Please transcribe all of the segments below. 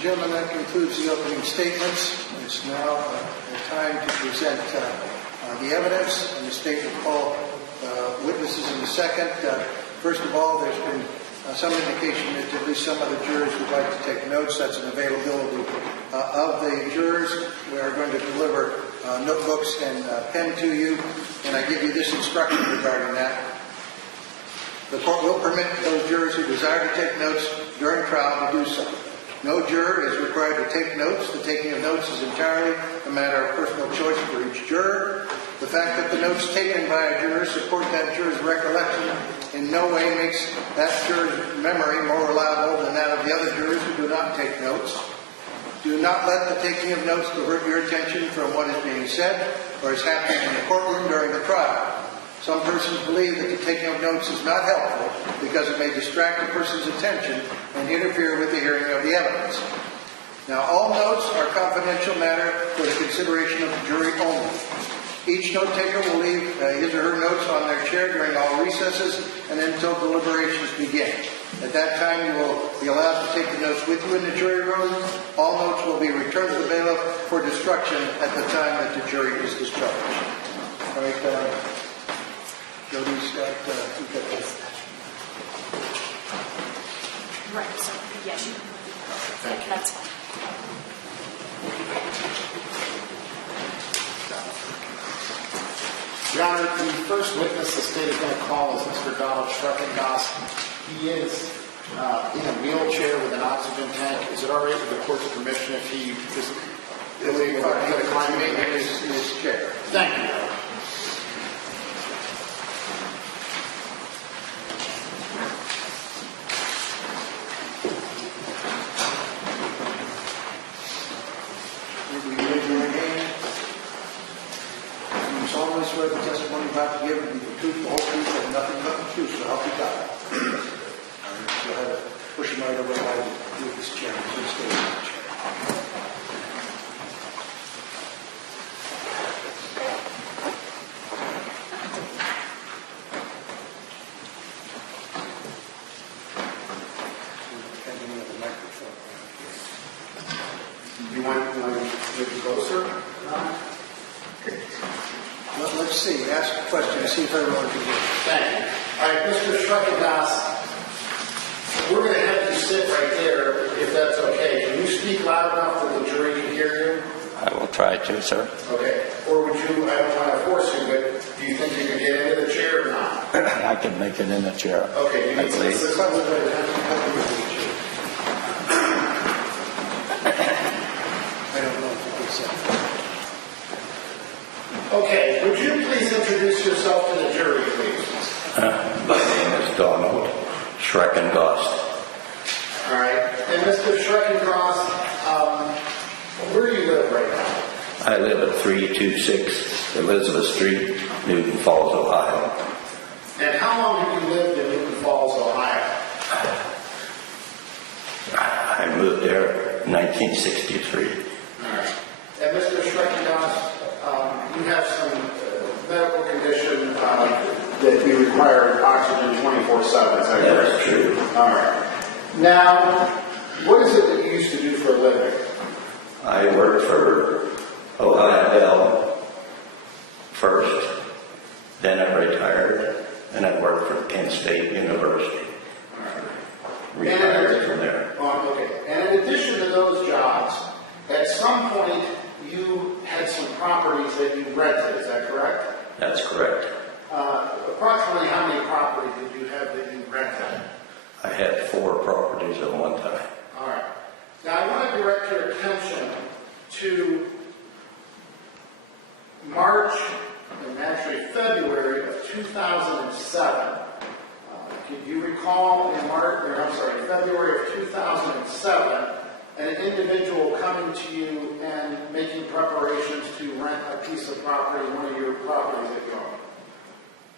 Gentlemen, that concludes the opening statements. It's now the time to present the evidence, and the state will call witnesses in a second. First of all, there's been some indication that at least some of the jurors would like to take notes. That's an availability of the jurors. We are going to deliver notebooks and pen to you, and I give you this instruction regarding that. The court will permit those jurors who desire to take notes during trial to do so. No juror is required to take notes. The taking of notes is entirely a matter of personal choice for each juror. The fact that the notes taken by a juror support that juror's recollection in no way makes that juror's memory more reliable than that of the other jurors who do not take notes. Do not let the taking of notes divert your attention from what is being said or is happening in the courtroom during the trial. Some persons believe that the taking of notes is not helpful because it may distract a person's attention and interfere with the hearing of the evidence. Now, all notes are confidential matter for the consideration of the jury only. Each note taker will leave his or her notes on their chair during all recesses and until deliberations begin. At that time, you will be allowed to take the notes with you in the jury room. All notes will be returned to the bailiff for destruction at the time that the jury is discharged. All right, Jody's got this. Right, so yes, you can. Thank you. That's fine. Your Honor, the first witness the state is going to call is Mr. Schrecengost. He is in a wheelchair with an oxygen tank. Is it all right with the court's permission if he is illegal to climb in his chair? Thank you. Swear the testimony about to give will be the truth, the whole truth, and nothing but the truth, so help you God. You'll have to push him right over while you do this chair. Please stay in the chair. You want to move closer? Let's see. Ask a question. See if everyone can hear. Thank you. All right, Mr. Schrecengost, we're going to have you sit right there, if that's okay. Can you speak loud enough that the jury can hear you? I will try to, sir. Okay. Or would you, I don't want to force you, but do you think you can get into the chair or not? I can make it in the chair. Okay, you need to sit. I don't know if you can say. Okay, would you please introduce yourself to the jury, please? My name is Ronald Schrecengost. All right. And Mr. Schrecengost, where do you live right now? I live at 326 Elizabeth Street, Newton Falls, Ohio. And how long have you lived in Newton Falls, Ohio? I moved there in 1963. All right. And Mr. Schrecengost, you have some medical condition that you require oxygen 24/7. Is that correct? That's true. All right. Now, what is it that you used to do for a living? I worked for Ohio Bell first, then I retired, and I worked for Penn State University. Retired from there. Okay. And in addition to those jobs, at some point you had some properties that you rented. Is that correct? That's correct. Approximately how many properties did you have that you rented? I had 4 properties at one time. All right. Now I want to direct your attention to March and actually February of 2007. Can you recall in February of 2007, an individual coming to you and making preparations to rent a piece of property, one of your properties that you own?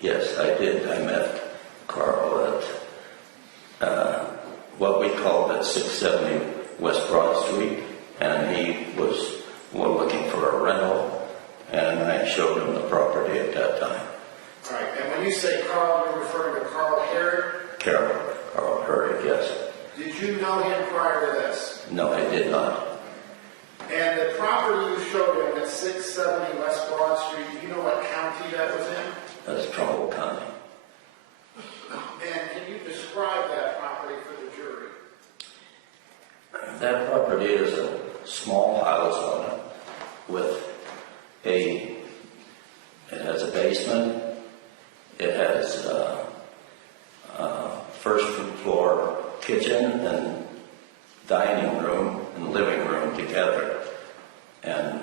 Yes, I did. I met Carl at what we called at 670 West Broad Street, and he was looking for a rental, and I showed him the property at that time. All right. And when you say Carl, you're referring to Carl Hoerig? Carl Hoerig, yes. Did you know him prior to this? No, I did not. And the property you showed him at 670 West Broad Street, do you know what county that was in? That's Trumbull County. And can you describe that property for the jury? That property is a small house on it with it has a basement, it has first floor kitchen and dining room and living room together. And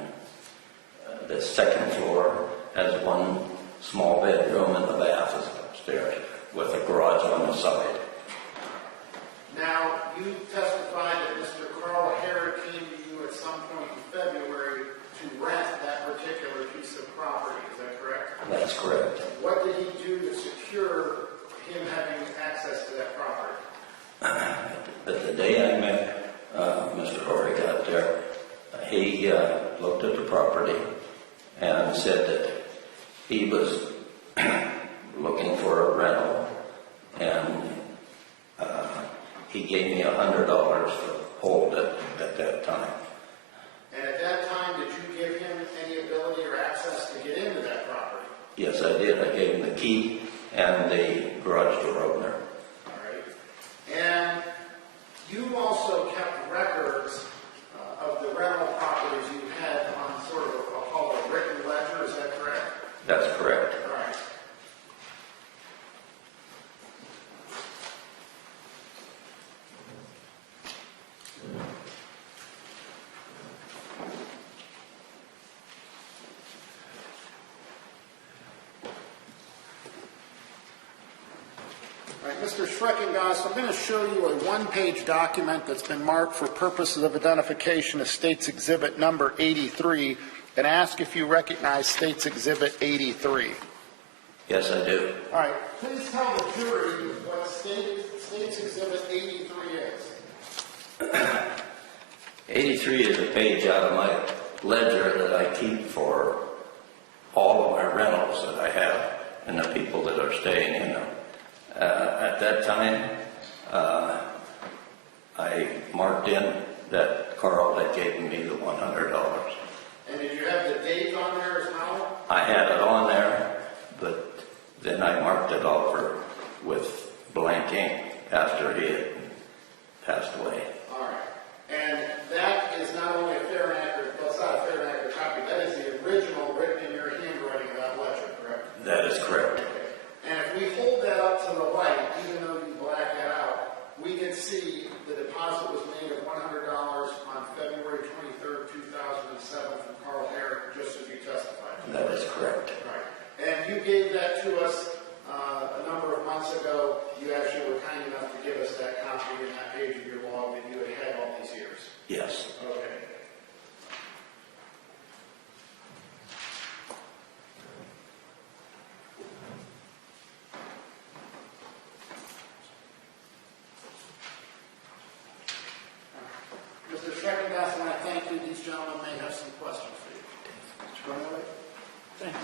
the second floor has one small bedroom and the bath is upstairs with a garage on the side. Now, you testified that Mr. Carl Hoerig came to you at some point in February to rent that particular piece of property. Is that correct? That's correct. What did he do to secure him having access to that property? But the day I met Mr. Hoerig out there, he looked at the property and said that he was looking for a rental, and he gave me $100 to hold it at that time. And at that time, did you give him any ability or access to get into that property? Yes, I did. I gave him the key and the garage door opener. All right. And you also kept records of the rental properties you had on sort of a called a written ledger. Is that correct? That's correct. All right. All right, Mr. Schrecengost, I'm going to show you a one-page document that's been marked for purposes of identification as State's Exhibit number 83, and ask if you recognize State's Exhibit 83. Yes, I do. All right, please tell the jury what State's Exhibit 83 is. 83 is a page out of my ledger that I keep for all of my rentals that I have and the people that are staying in them. At that time, I marked in that Carl had given me the $100. And did you have the date on there as well? I had it on there, but then I marked it off with blank ink after he had passed away. All right. And that is not only a fair and accurate, well, it's not a fair and accurate copy, that is the original written in your handwriting of that ledger, correct? That is correct. And if we hold that up to the light, even though you black that out, we can see the deposit was made of $100 on February 23rd, 2007 from Carl Hoerig, just as you testified. That is correct. Right. And you gave that to us a number of months ago. You actually were kind enough to give us that copy in that page of your log that you had had all these years. Yes. Okay. Mr. Schrecengost, I want to thank you. These gentlemen may have some questions for you. Mr. Ronald. Thank you.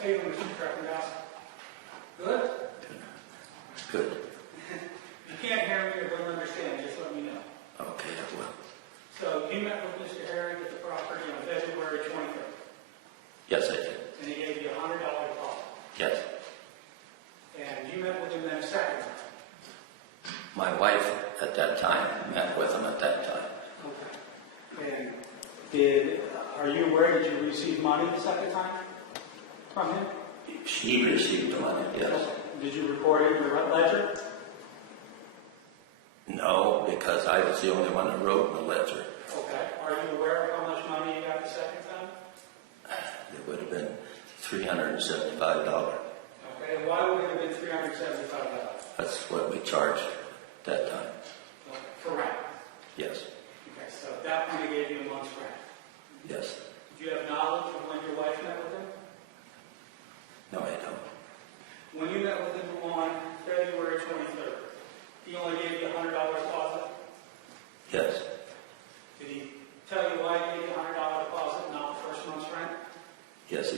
How you doing, Mr. Schrecengost? Good? Good. If you can't hear me or don't understand, just let me know. Okay, I will. So you met with Mr. Hoerig at the property on February 23rd, Yes, I did. and he gave you a $100 deposit. Yes. And you met with him then a second time. My wife at that time met with him at that time. Okay. And are you aware that you received money the second time from him? She received the money, yes. Did you record it in your ledger? No, because I was the only one that wrote in the ledger. Okay. Are you aware of how much money you got the second time? It would have been $375. Okay. And why would it have been $375? That's what we charged that time. Okay. For rent. Yes. Okay. So at that point, he gave you a month's rent. Yes. Do you have knowledge of when your wife met with him? No, I don't. When you met with him on February 23rd, he only gave you a $100 deposit?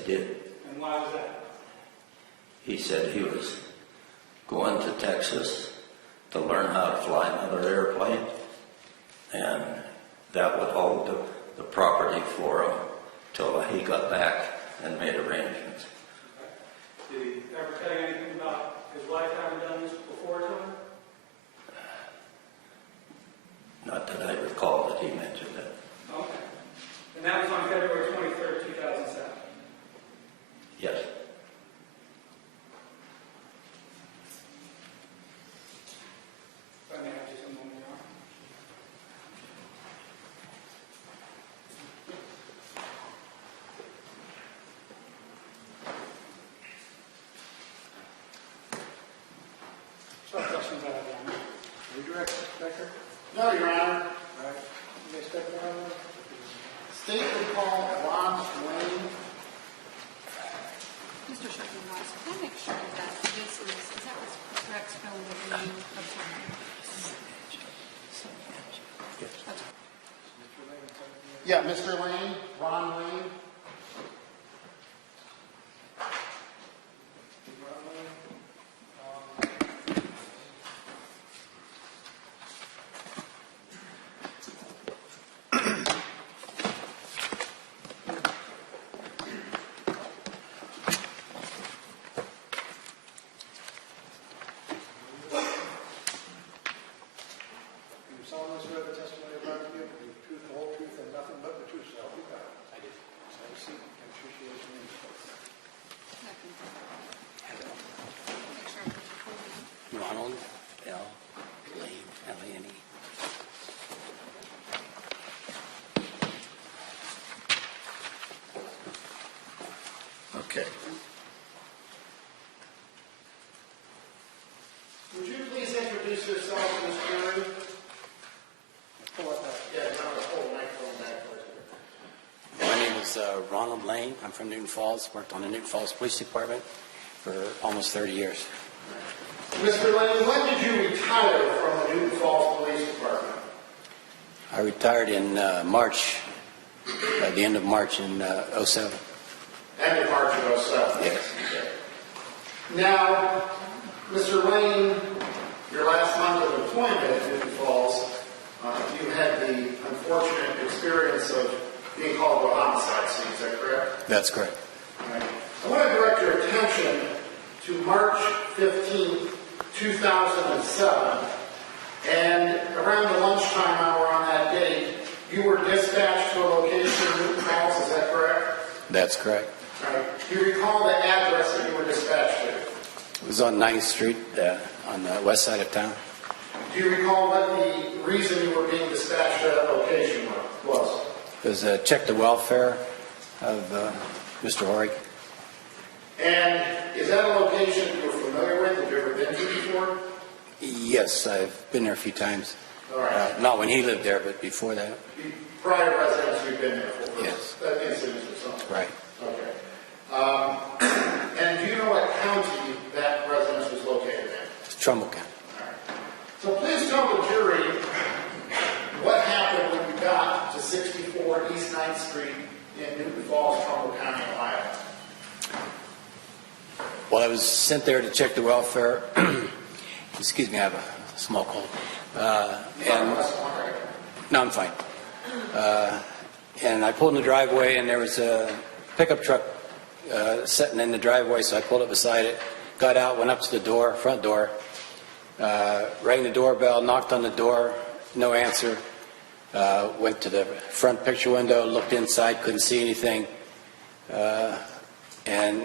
did. And why was that? He said he was going to Texas to learn how to fly another airplane, and that would hold the property for him till he got back and made arrangements. Did he ever tell you anything about his wife having done this before to him? Not that I recall that he mentioned it. Okay. And that was on February 23rd, 2007. Yes. If I may have just a moment, Your Honor. So questions I have, Your Honor? Redirect, Becker? No, Your Honor. All right. You may step down. State would call Ronald Lane. Mr. Schrecengost, can I make sure that this is that what's correct spelling of the name of That's Yeah, Mr. Lane, Ron Lane. You solemnly swear the testimony about to give the truth, the whole truth, and nothing but the truth, so help you God? I do. Have a seat. I appreciate your name. make sure I'm recording. Ronald L. Lane, L-A-N-E. Okay. Would you please introduce yourself, Ms. Curry? Pull up that. Yeah, no, hold the microphone back for us. My name is Ronald Lane. I'm from Newton Falls. Worked on the Newton Falls Police Department for almost 30 years. Mr. Lane, when did you retire from the Newton Falls Police Department? I retired in March, the end of March in '07. End of March of 07. Yes. Okay. Now, Mr. Lane, your last month of employment at Newton Falls, you had the unfortunate experience of being called to a homicide scene. Is that correct? That's correct. All right. I want to direct your attention to March 15, 2007, and around the lunchtime hour on that date, you were dispatched to a location in Newton Falls. Is that correct? That's correct. All right. Do you recall the address that you were dispatched to? It was on 9th Street on the west side of town. Do you recall what the reason you were being dispatched to that location was? It was check the welfare of Mr. Hoerig. And is that a location you're familiar with? Have you ever been to before? Yes, I've been there a few times. All right. Not when he lived there, but before that. Prior residents you've been there for? Yes. That incident or something? Right. Okay. And do you know what county that residence was located in? It's Trumbull County. All right. So please tell the jury what happened when you got to 64 East 9th Street in Newton Falls, Trumbull County, Ohio. Well, I was sent there to check the welfare. Excuse me, I have a small cold. No, I'm fine. And I pulled in the driveway, and there was a pickup truck sitting in the driveway, so I pulled up beside it, got out, went up to the door, front door, rang the doorbell, knocked on the door, no answer. Went to the front picture window, looked inside, couldn't see anything, and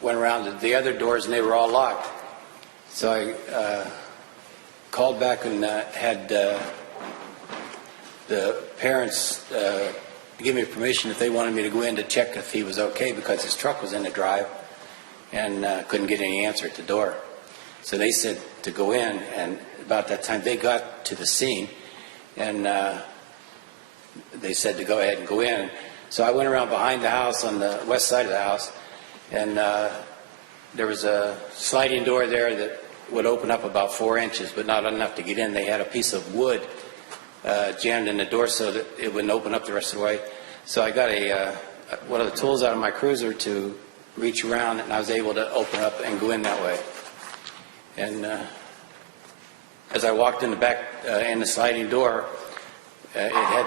went around to the other doors, and they were all locked. So I called back and had the parents give me permission if they wanted me to go in to check if he was okay, because his truck was in the drive and couldn't get any answer at the door. So they said to go in, and about that time they got to the scene, and they said to go ahead and go in. So I went around behind the house on the west side of the house, and there was a sliding door there that would open up about 4 inches, but not enough to get in. They had a piece of wood jammed in the door so that it wouldn't open up the rest of the way. So I got a one of the tools out of my cruiser to reach around, and I was able to open up and go in that way. And as I walked in the back, in the sliding door, it had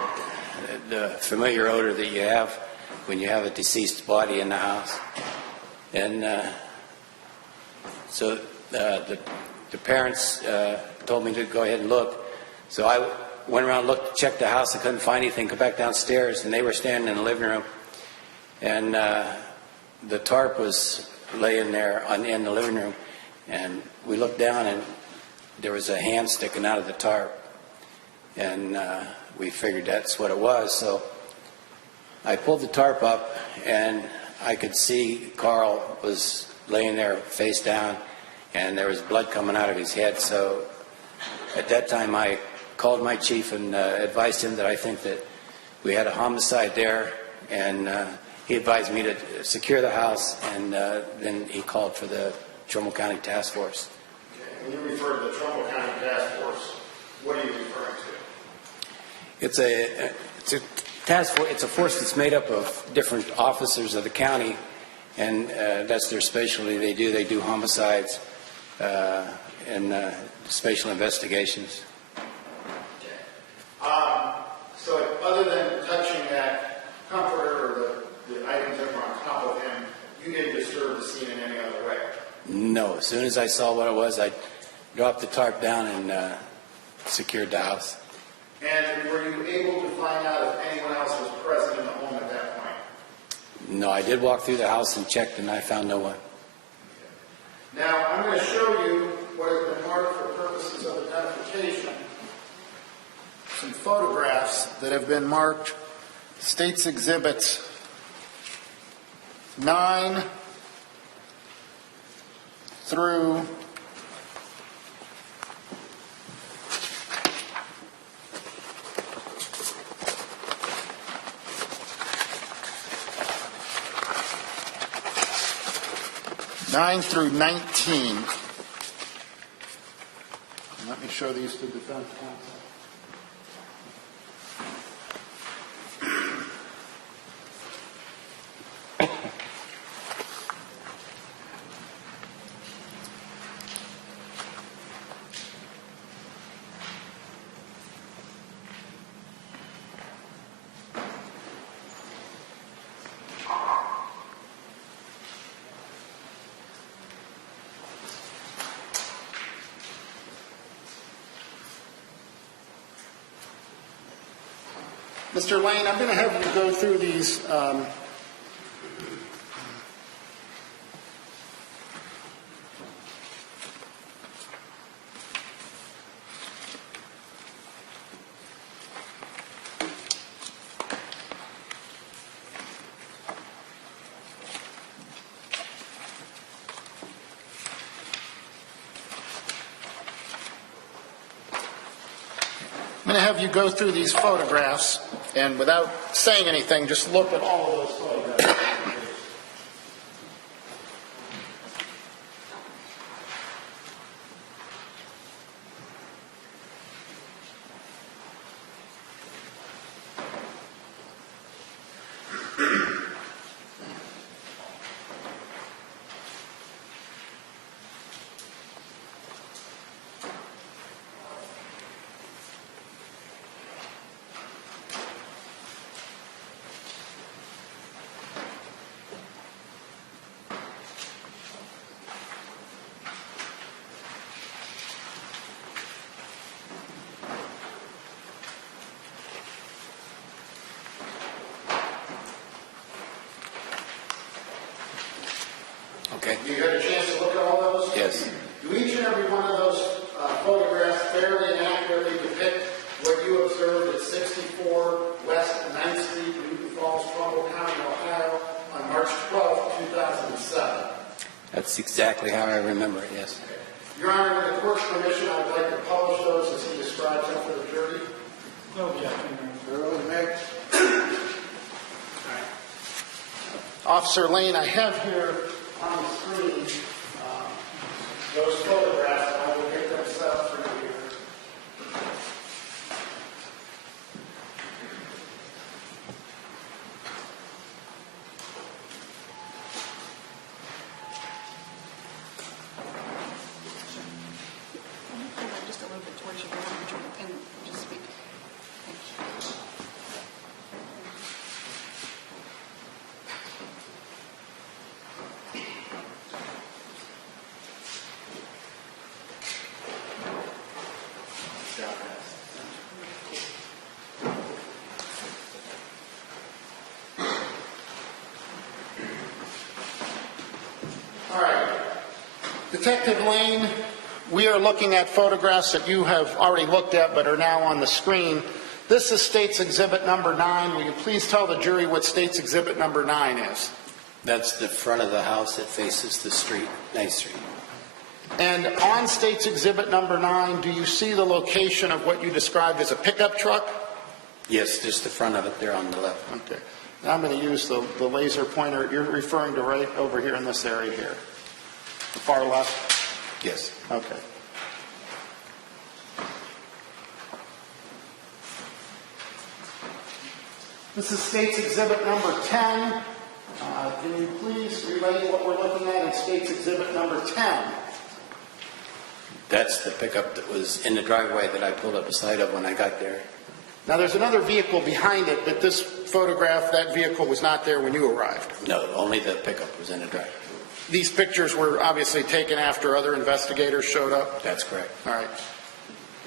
the familiar odor that you have when you have a deceased body in the house. And so the parents told me to go ahead and look. So I went around, looked, checked the house. I couldn't find anything. Go back downstairs, and they were standing in the living room. And the tarp was laying there in the living room. And we looked down, and there was a hand sticking out of the tarp. And we figured that's what it was. So I pulled the tarp up, and I could see Carl was laying there face down, and there was blood coming out of his head. So at that time, I called my chief and advised him that I think that we had a homicide there, and he advised me to secure the house, and then he called for the Trumbull County Task Force. Okay. When you refer to the Trumbull County Task Force, what are you referring to? It's a task force. It's a force that's made up of different officers of the county, and that's their specialty. They do homicides and spatial investigations. Okay. So other than touching that comforter or the items that were on top of him, you didn't disturb the scene in any other way? No. As soon as I saw what it was, I dropped the tarp down and secured the house. And were you able to find out if anyone else was present in the home at that point? No, I did walk through the house and checked, and I found no one. Now, I'm going to show you what has been marked for purposes of identification. Some photographs that have been marked States Exhibits 9 through 9 through 19. Let me show these to defense counsel. Mr. Lane, I'm going to have you go through these photographs, and without saying anything, just look at all of those photographs. Okay. You got a chance to look at all those? Yes. Do each and every one of those photographs fairly and accurately depict what you observed at 64 West 9th Street, Newton Falls, Trumbull County, Ohio, on March 12, 2007? That's exactly how I remember it, yes. Your Honor, with the court's permission, I would like to publish those as he describes them for the jury. No objection. Thoroughly made. Officer Lane, I have here on the screen those photographs. I will get them set up for you here. Detective Lane, we are looking at photographs that you have already looked at but are now on the screen. This is State's Exhibit number 9. Will you please tell the jury what State's Exhibit number 9 is? That's the front of the house that faces the street, 9th Street. And on State's Exhibit number 9, do you see the location of what you described as a pickup truck? Yes, just the front of it there on the left. Okay. Now I'm going to use the laser pointer. You're referring to right over here in this area here. The far left? Yes. Okay. This is State's Exhibit number 10. Can you please relay what we're looking at in State's Exhibit number 10? That's the pickup that was in the driveway that I pulled up beside of when I got there. Now there's another vehicle behind it, but this photograph, that vehicle was not there when you arrived. No, only the pickup was in the driveway. These pictures were obviously taken after other investigators showed up? That's correct. All right.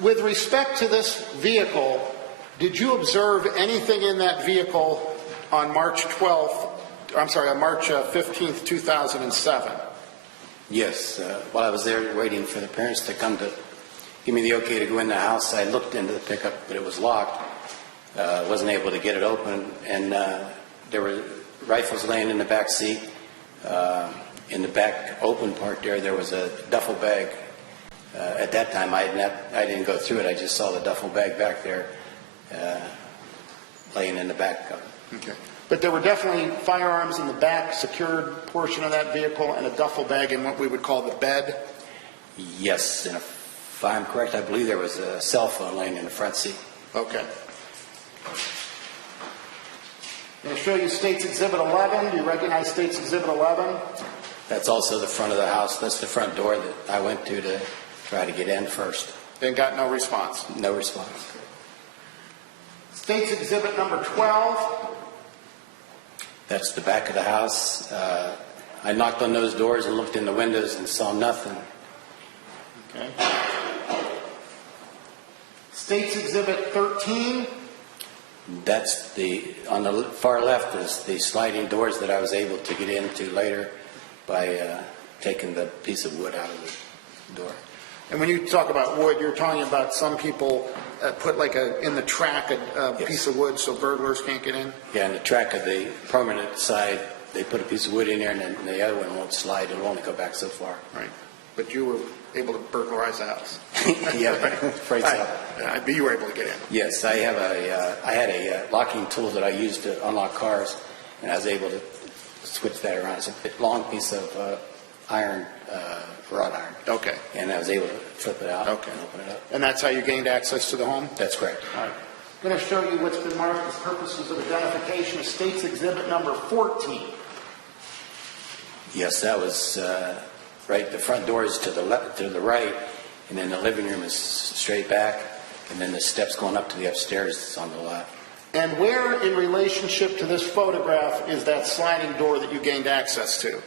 With respect to this vehicle, did you observe anything in that vehicle on March 15th, 2007? Yes, while I was there waiting for the parents to come to give me the okay to go in the house, I looked into the pickup, but it was locked. Wasn't able to get it open, and there were rifles laying in the back seat. In the back open part there was a duffel bag. At that time, I didn't go through it. I just saw the duffel bag back there laying in the back of it. Okay. But there were definitely firearms in the back, secured portion of that vehicle, and a duffel bag in what we would call the bed? Yes, and if I'm correct, I believe there was a cell phone laying in the front seat. Okay. I'm going to show you State's Exhibit 11. Do you recognize State's Exhibit 11? That's also the front of the house. That's the front door that I went to try to get in first. And got no response. No response. State's Exhibit number 12. That's the back of the house. I knocked on those doors and looked in the windows and saw nothing. Okay. State's Exhibit 13. That's on the far left is the sliding doors that I was able to get into later by taking the piece of wood out of the door. And when you talk about wood, you're talking about some people put like in the track a Yes. piece of wood so burglars can't get in? Yeah, in the track of the permanent side, they put a piece of wood in there, and then the other one won't slide. It will only go back so far. Right. But you were able to burglarize the house. Yeah, afraid so. But you were able to get in. Yes, I had a locking tool that I used to unlock cars, and I was able to switch that around. It's a long piece of iron, wrought iron. Okay. And I was able to flip it out Okay. and open it up. And that's how you gained access to the home? That's correct. All right. I'm going to show you what's been marked as purposes of identification of State's Exhibit number 14. Yes, that was right. The front door is to the left, to the right, and then the living room is straight back, and then the steps going up to the upstairs is on the left. And where in relationship to this photograph is that sliding door that you gained access to?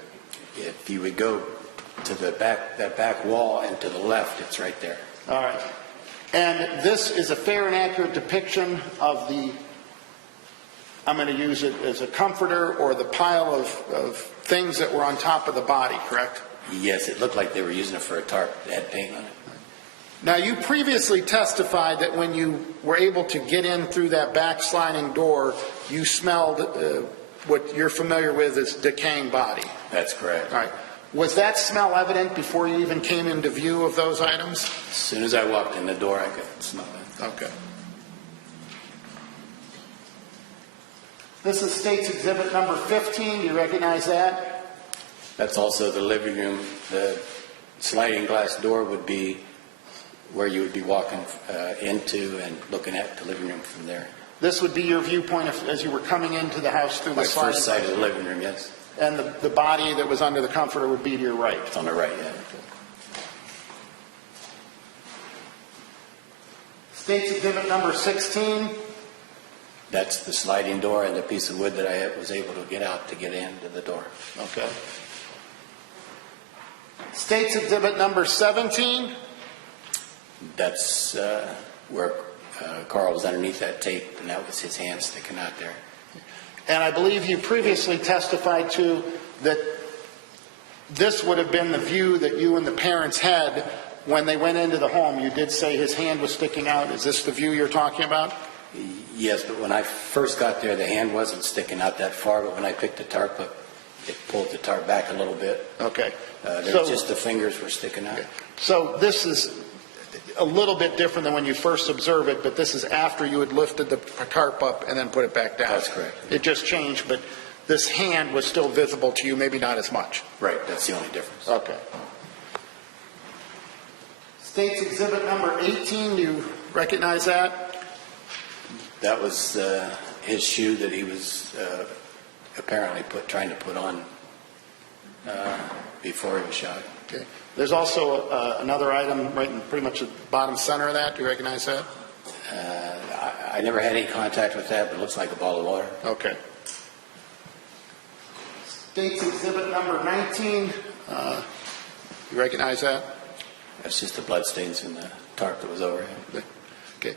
If you would go to that back wall and to the left, it's right there. All right. And this is a fair and accurate depiction of the, I'm going to use it as a comforter or the pile of things that were on top of the body, correct? Yes, it looked like they were using it for a tarp. It had paint on it. Now, you previously testified that when you were able to get in through that back sliding door, you smelled what you're familiar with as decaying body. That's correct. All right. Was that smell evident before you even came into view of those items? As soon as I walked in the door, I could smell it. Okay. This is State's Exhibit number 15. Do you recognize that? That's also the living room. The sliding glass door would be where you would be walking into and looking at the living room from there. This would be your viewpoint as you were coming into the house through My the sliding first sight of the living room, yes. And the body that was under the comforter would be to your right. It's on the right, yeah. State's Exhibit number 16. That's the sliding door and the piece of wood that I was able to get out to get into the door. Okay. State's Exhibit number 17. That's where Carl was underneath that tape, and that was his hand sticking out there. And I believe you previously testified to that this would have been the view that you and the parents had when they went into the home. You did say his hand was sticking out. Is this the view you're talking about? Yes, but when I first got there, the hand wasn't sticking out that far, but when I picked the tarp up, it pulled the tarp back a little bit. Okay. Just the fingers were sticking out. So this is a little bit different than when you first observe it, but this is after you had lifted the tarp up and then put it back down. That's correct. It just changed, but this hand was still visible to you, maybe not as much. Right, that's the only difference. Okay. State's Exhibit number 18, do you recognize that? That was his shoe that he was apparently trying to put on before he was shot. Okay. There's also another item right in pretty much the bottom center of that. Do you recognize that? I never had any contact with that, but it looks like a bottle of water. Okay. State's Exhibit number 19. You recognize that? That's just the blood stains in the tarp that was over him. Okay.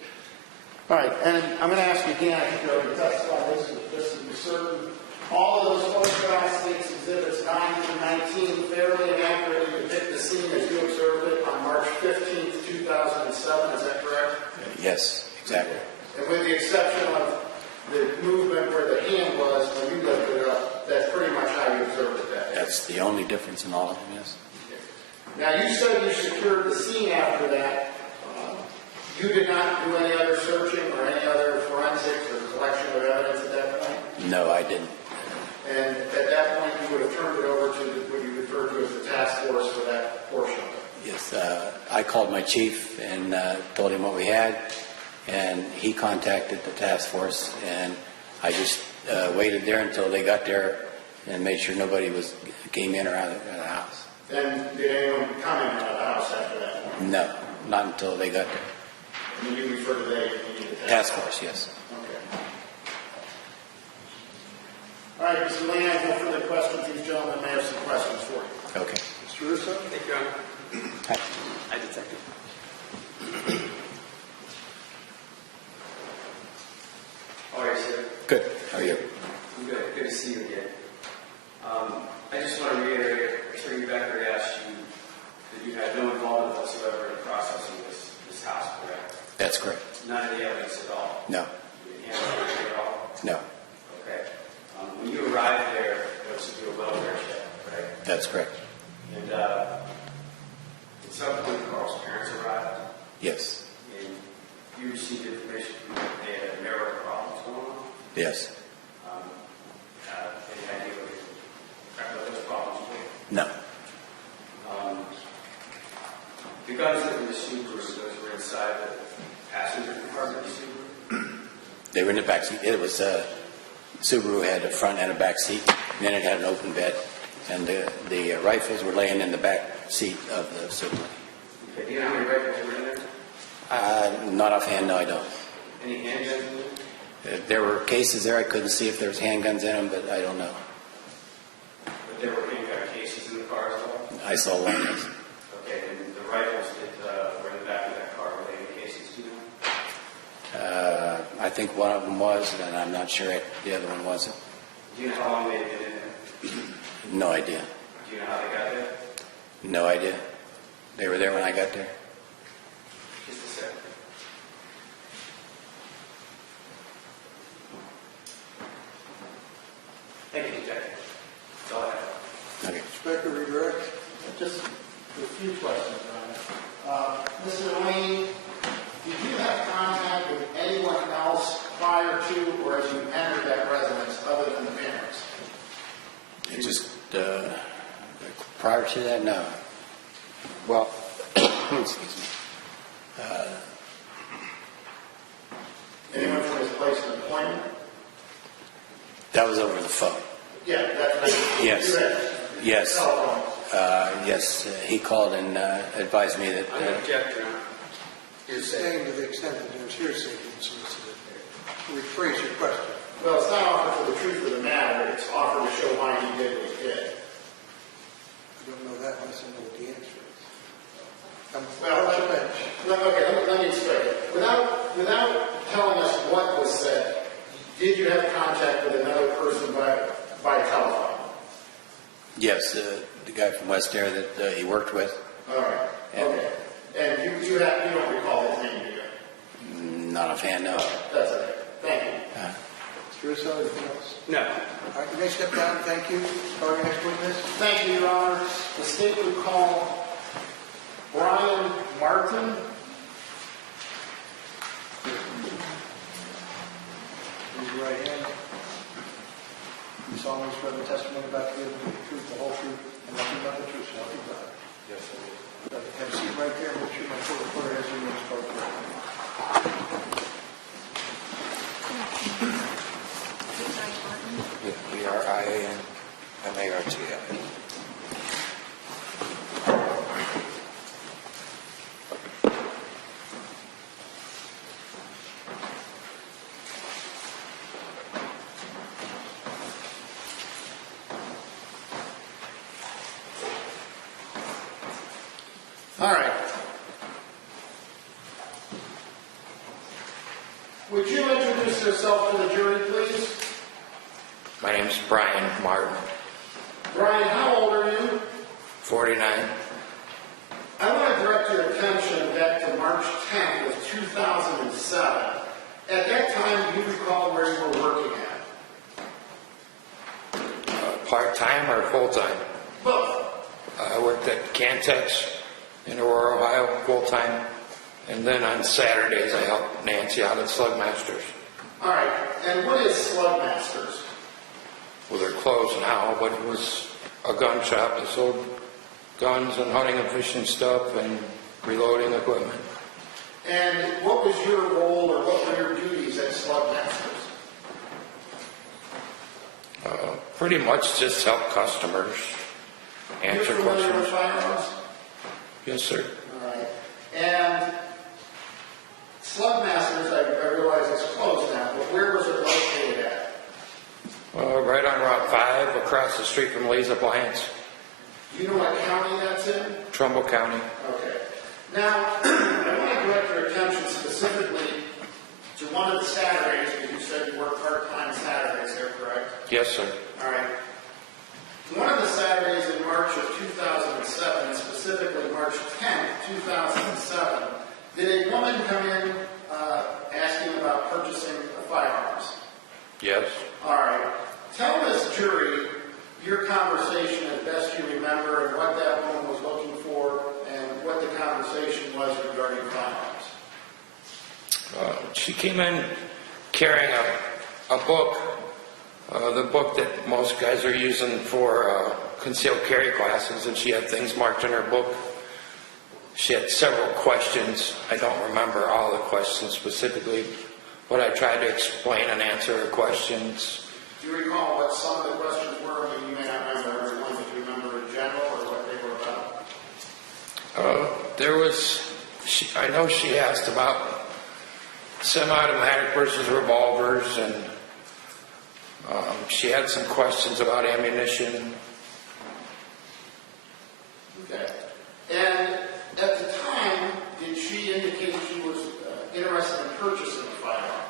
All right, and I'm going to ask you again, I think you already testified this, but just to be certain, all of those photographs, State's Exhibits 9 through 19, fairly and accurately depict the scene as you observed it on March 15th, 2007, is that correct? Yes, exactly. And with the exception of the movement where the hand was when you lifted it up, that's pretty much how you observed it that day. That's the only difference in all of them, yes. Now, you said you secured the scene after that. You did not do any other searching or any other forensics or collection of evidence at that point? No, I didn't. And at that point, you would have turned it over to what you referred to as the task force for that portion of it? Yes, I called my chief and told him what we had, and he contacted the task force, and I just waited there until they got there and made sure nobody came in or out of the house. And did anyone come in or out of the house after that point? No, not until they got there. And you refer to the Task force, yes. Okay. All right, Mr. Lane, I have no further questions. These gentlemen may have some questions for you. Okay. Mr. Russo? Thank you, Your Honor. Hi. I detective. How are you, sir? Good. How are you? I'm good. Good to see you again. I just want to reiterate, Attorney Becker asked you that you had no involvement whatsoever in processing this house, correct? That's correct. None of the evidence at all? No. You didn't handle anything at all? No. Okay. When you arrived there was to do a welfare check, right? That's correct. And at some point, Carl's parents arrived, Yes. and you received information from them that they had marital problems going on. Yes. Any idea what those problems were? No. The guns that were in the Subaru, those were inside the passenger compartment of the Subaru? They were in the back seat. It was Subaru had a front and a back seat, and then it had an open bed, and the rifles were laying in the back seat of the Subaru. Okay, do you know how many rifles were in there? Not offhand, no, I don't. Any handguns in there? There were cases there. I couldn't see if there was handguns in them, but I don't know. But there were handgun cases in the car as well? I saw one. Yes. Okay, and the rifles that were in the back of that car, were they in cases, do you know? I think one of them was, and I'm not sure the other one wasn't. Do you know how long they had been in there? No idea. Do you know how they got there? No idea. They were there when I got there. Just a second. Thank you, Detective. That's all I have. Okay. Inspector Rivera? Just a few questions, Your Honor. Mr. Lane, did you have contact with anyone else prior to or as you entered that residence other than the parents? It just prior to that, no. Well, excuse me. Anyone from his place of employment? That was over the phone. Yeah, that's Yes. Yes. Telephone. Yes. He called and advised me that. I'm going to object, Your Honor. You're saying to the extent that there's hearsay being solicited. Rephrase your question. Well, it's not offered for the truth of the matter. It's offered to show why he did what he did. I don't know that unless I know what the answer is. Well, Approach the bench. let me explain it. Without telling us what was said, did you have contact with another person by telephone? Yes. the guy from West Air that he worked with. All right, okay. And you don't recall his name, do you? Not offhand, no. That's okay. Thank you. Mr. Russo, anything else? No. All right, you may step down. Thank you. Call your next witness. Thank you, Your Honor. The state would call Brian Martin. Raise your right hand. You solemnly swear the testimony about to give the truth, the whole truth, and nothing but the truth, so help you God. Yes, I will. Have a seat right there. Make sure my court reporter has your name spelled correctly. B-R-I-A-N-M-A-R-T-I. All right. Would you introduce yourself to the jury, please? My name's Brian Martin, Brian, how old are you? 49. I want to direct your attention back to March 10th of 2007. At that time, do you recall where you were working at? Part-time or full-time? Both. I worked at Cantex in Aurora, Ohio, full-time. And then on Saturdays, I helped Nancy out at Slugmasters. All right. And what is Slugmasters? Well, they're closed now, but it was a gun shop that sold guns and hunting and fishing stuff and reloading equipment. And what was your role or what were your duties at Slugmasters? Pretty much just help customers, answer You're familiar with questions. firearms? Yes, sir. All right. And Slugmasters, I realize it's closed now, but where was it located at? Right on Route 5, across the street from Lee's Appliance, Do you know what county that's in? Trumbull County. Okay. Now, I want to direct your attention specifically to one of the Saturdays, because you said you work part-time Saturdays there, correct? Yes, sir. All right. One of the Saturdays in March of 2007, and specifically March 10th, 2007, did a woman come in asking about purchasing firearms? Yes. All right. Tell this jury your conversation as best you remember and what that woman was looking for and what the conversation was regarding firearms. She came in carrying a book, the book that most guys are using for concealed carry classes, and she had things marked in her book. She had several questions. I don't remember all the questions specifically, but I tried to explain and answer her questions. Do you recall what some of the questions were? I mean, you may not remember every one, but do you remember in general or what they were about? I know she asked about semi-automatic versus revolvers, and she had some questions about ammunition. Okay. And at the time, did she indicate she was interested in purchasing a firearm?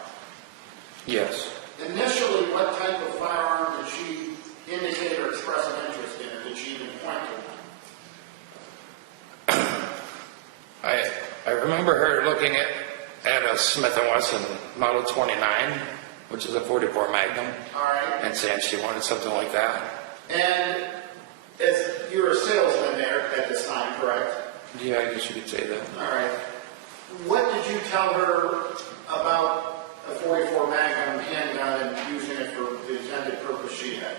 Yes. Initially, what type of firearm did she indicate or express an interest in, or did she even point to one? I remember her looking at a Smith & Wesson Model 29, which is a 44 Magnum, All right. and saying she wanted something like that. And as you were a salesman there at this time, correct? Yeah, I guess you could say that. All right. What did you tell her about a 44 Magnum handgun and using it for the intended purpose she had?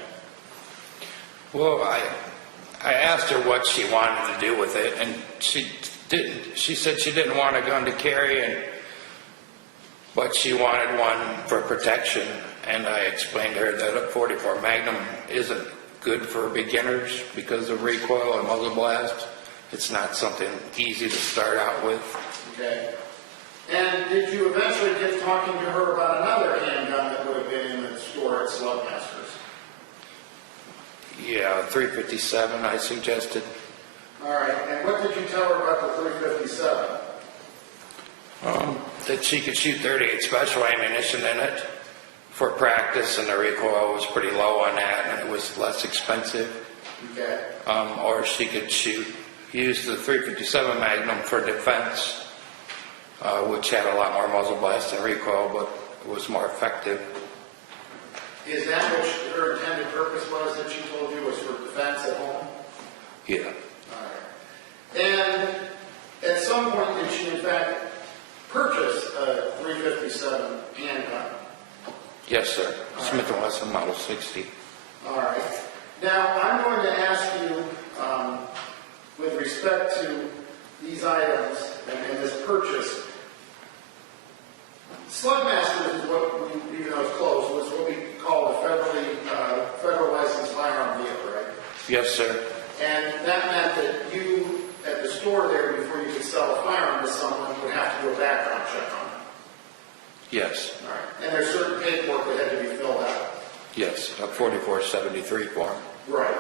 Well, I asked her what she wanted to do with it, and she didn't. She said she didn't want a gun to carry, but she wanted one for protection. And I explained to her that a 44 Magnum isn't good for beginners because of recoil and muzzle blast. It's not something easy to start out with. Okay. And did you eventually get talking to her about another handgun that would have been in the store at Slugmasters? Yeah, 357 I suggested. All right. And what did you tell her about the 357? That she could shoot 38 special ammunition in it for practice, and the recoil was pretty low on that, and it was less expensive. Okay. Or she could use the .357 Magnum for defense, which had a lot more muzzle blast and recoil, but it was more effective. Is that what her intended purpose was that she told you was for defense at home? Yeah. All right. And at some point did she in fact purchase a .357 handgun? Yes, sir. Smith & Wesson Model 60. All right. Now, I'm going to ask you, with respect to these items and this purchase, Slugmasters is what we, even though it's closed, was what we call a federal licensed firearm vehicle, right? Yes, sir. And that meant that you, at the store there, before you could sell a firearm to someone, would have to do a background check on it. Yes. All right. And there's certain paperwork that had to be filled out. Yes, a 4473 form. Right.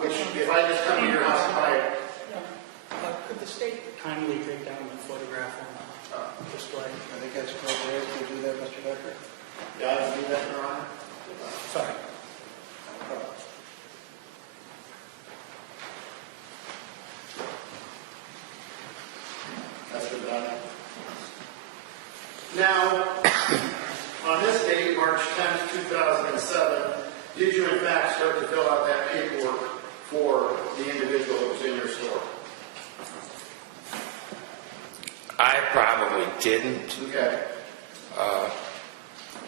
Which, if I just come to your house and buy it, Could the state kindly take down the photograph on the display? I think that's appropriate to do that, Mr. Becker. yeah, I can do that, Your Honor. Sorry. That's been done. Now, on this date, March 10th, 2007, did you in fact start to fill out that paperwork for the individual that was in your store? I probably didn't. Okay.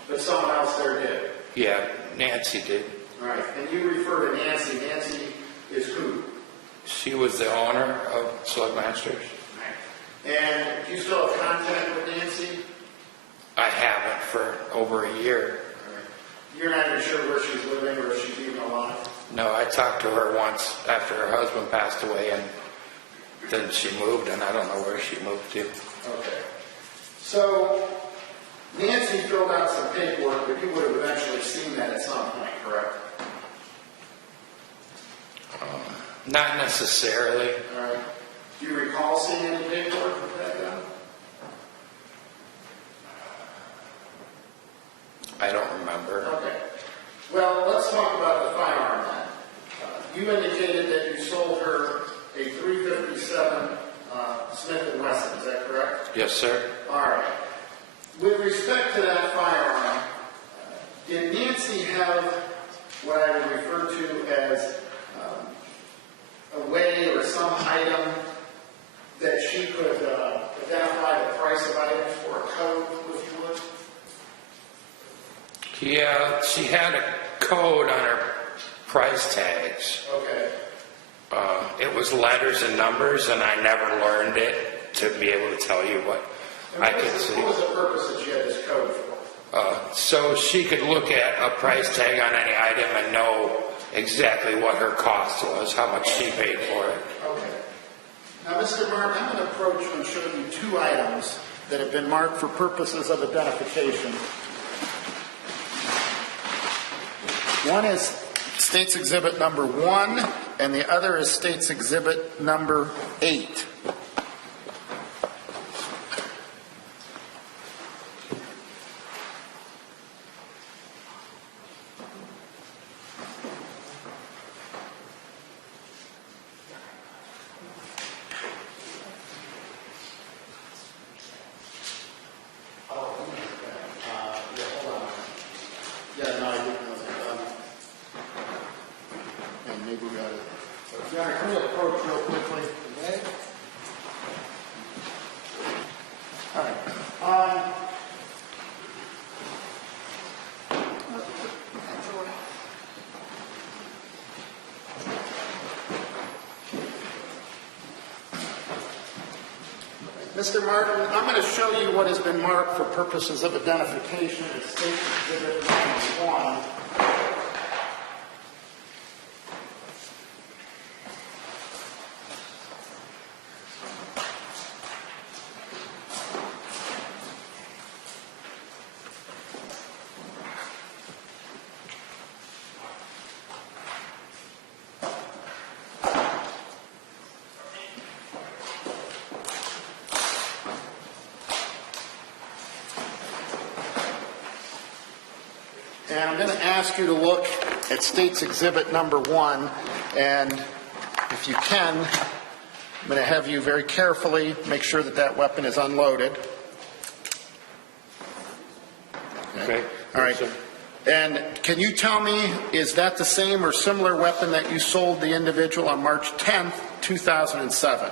But someone else there did. Yeah, Nancy did. All right. And you refer to Nancy. Nancy is who? She was the owner of Slugmasters. And do you still have contact with Nancy? I haven't for over a year. You're not even sure where she's living or if she's even alive? No, I talked to her once after her husband passed away, and then she moved, and I don't know where she moved to. Okay. So, Nancy filled out some paperwork, but you would have eventually seen that at some point, correct? Not necessarily. All right. Do you recall seeing any paperwork with that done? I don't remember. Okay. Well, let's talk about the firearm then. You indicated that you sold her a .357 Smith & Wesson, is that correct? Yes, sir. All right. With respect to that firearm, did Nancy have what I would refer to as a way or some item that she could identify the price of items or a code, if you would? Yeah, she had a code on her price tags. Okay. It was letters and numbers, and I never learned it to be able to tell you what And I could what was see. the purpose that she had this code for? So she could look at a price tag on any item and know exactly what her cost was, how much she paid for it. Okay. Now, Mr. Mark, I'm going to approach and show you two items that have been marked for purposes of identification. One is State's Exhibit number 1, and the other is State's Exhibit number 8. Yeah, no, I didn't know that. And maybe we got it. Yeah, can we approach real quickly? Okay. All right. Mr. Martin, I'm going to show you what has been marked for purposes of identification as State Exhibit number 1. And I'm going to ask you to look at State's Exhibit number 1, and if you can, I'm going to have you very carefully make sure that that weapon is unloaded. Okay. All right. And can you tell me, is that the same or similar weapon that you sold the individual on March 10th, 2007?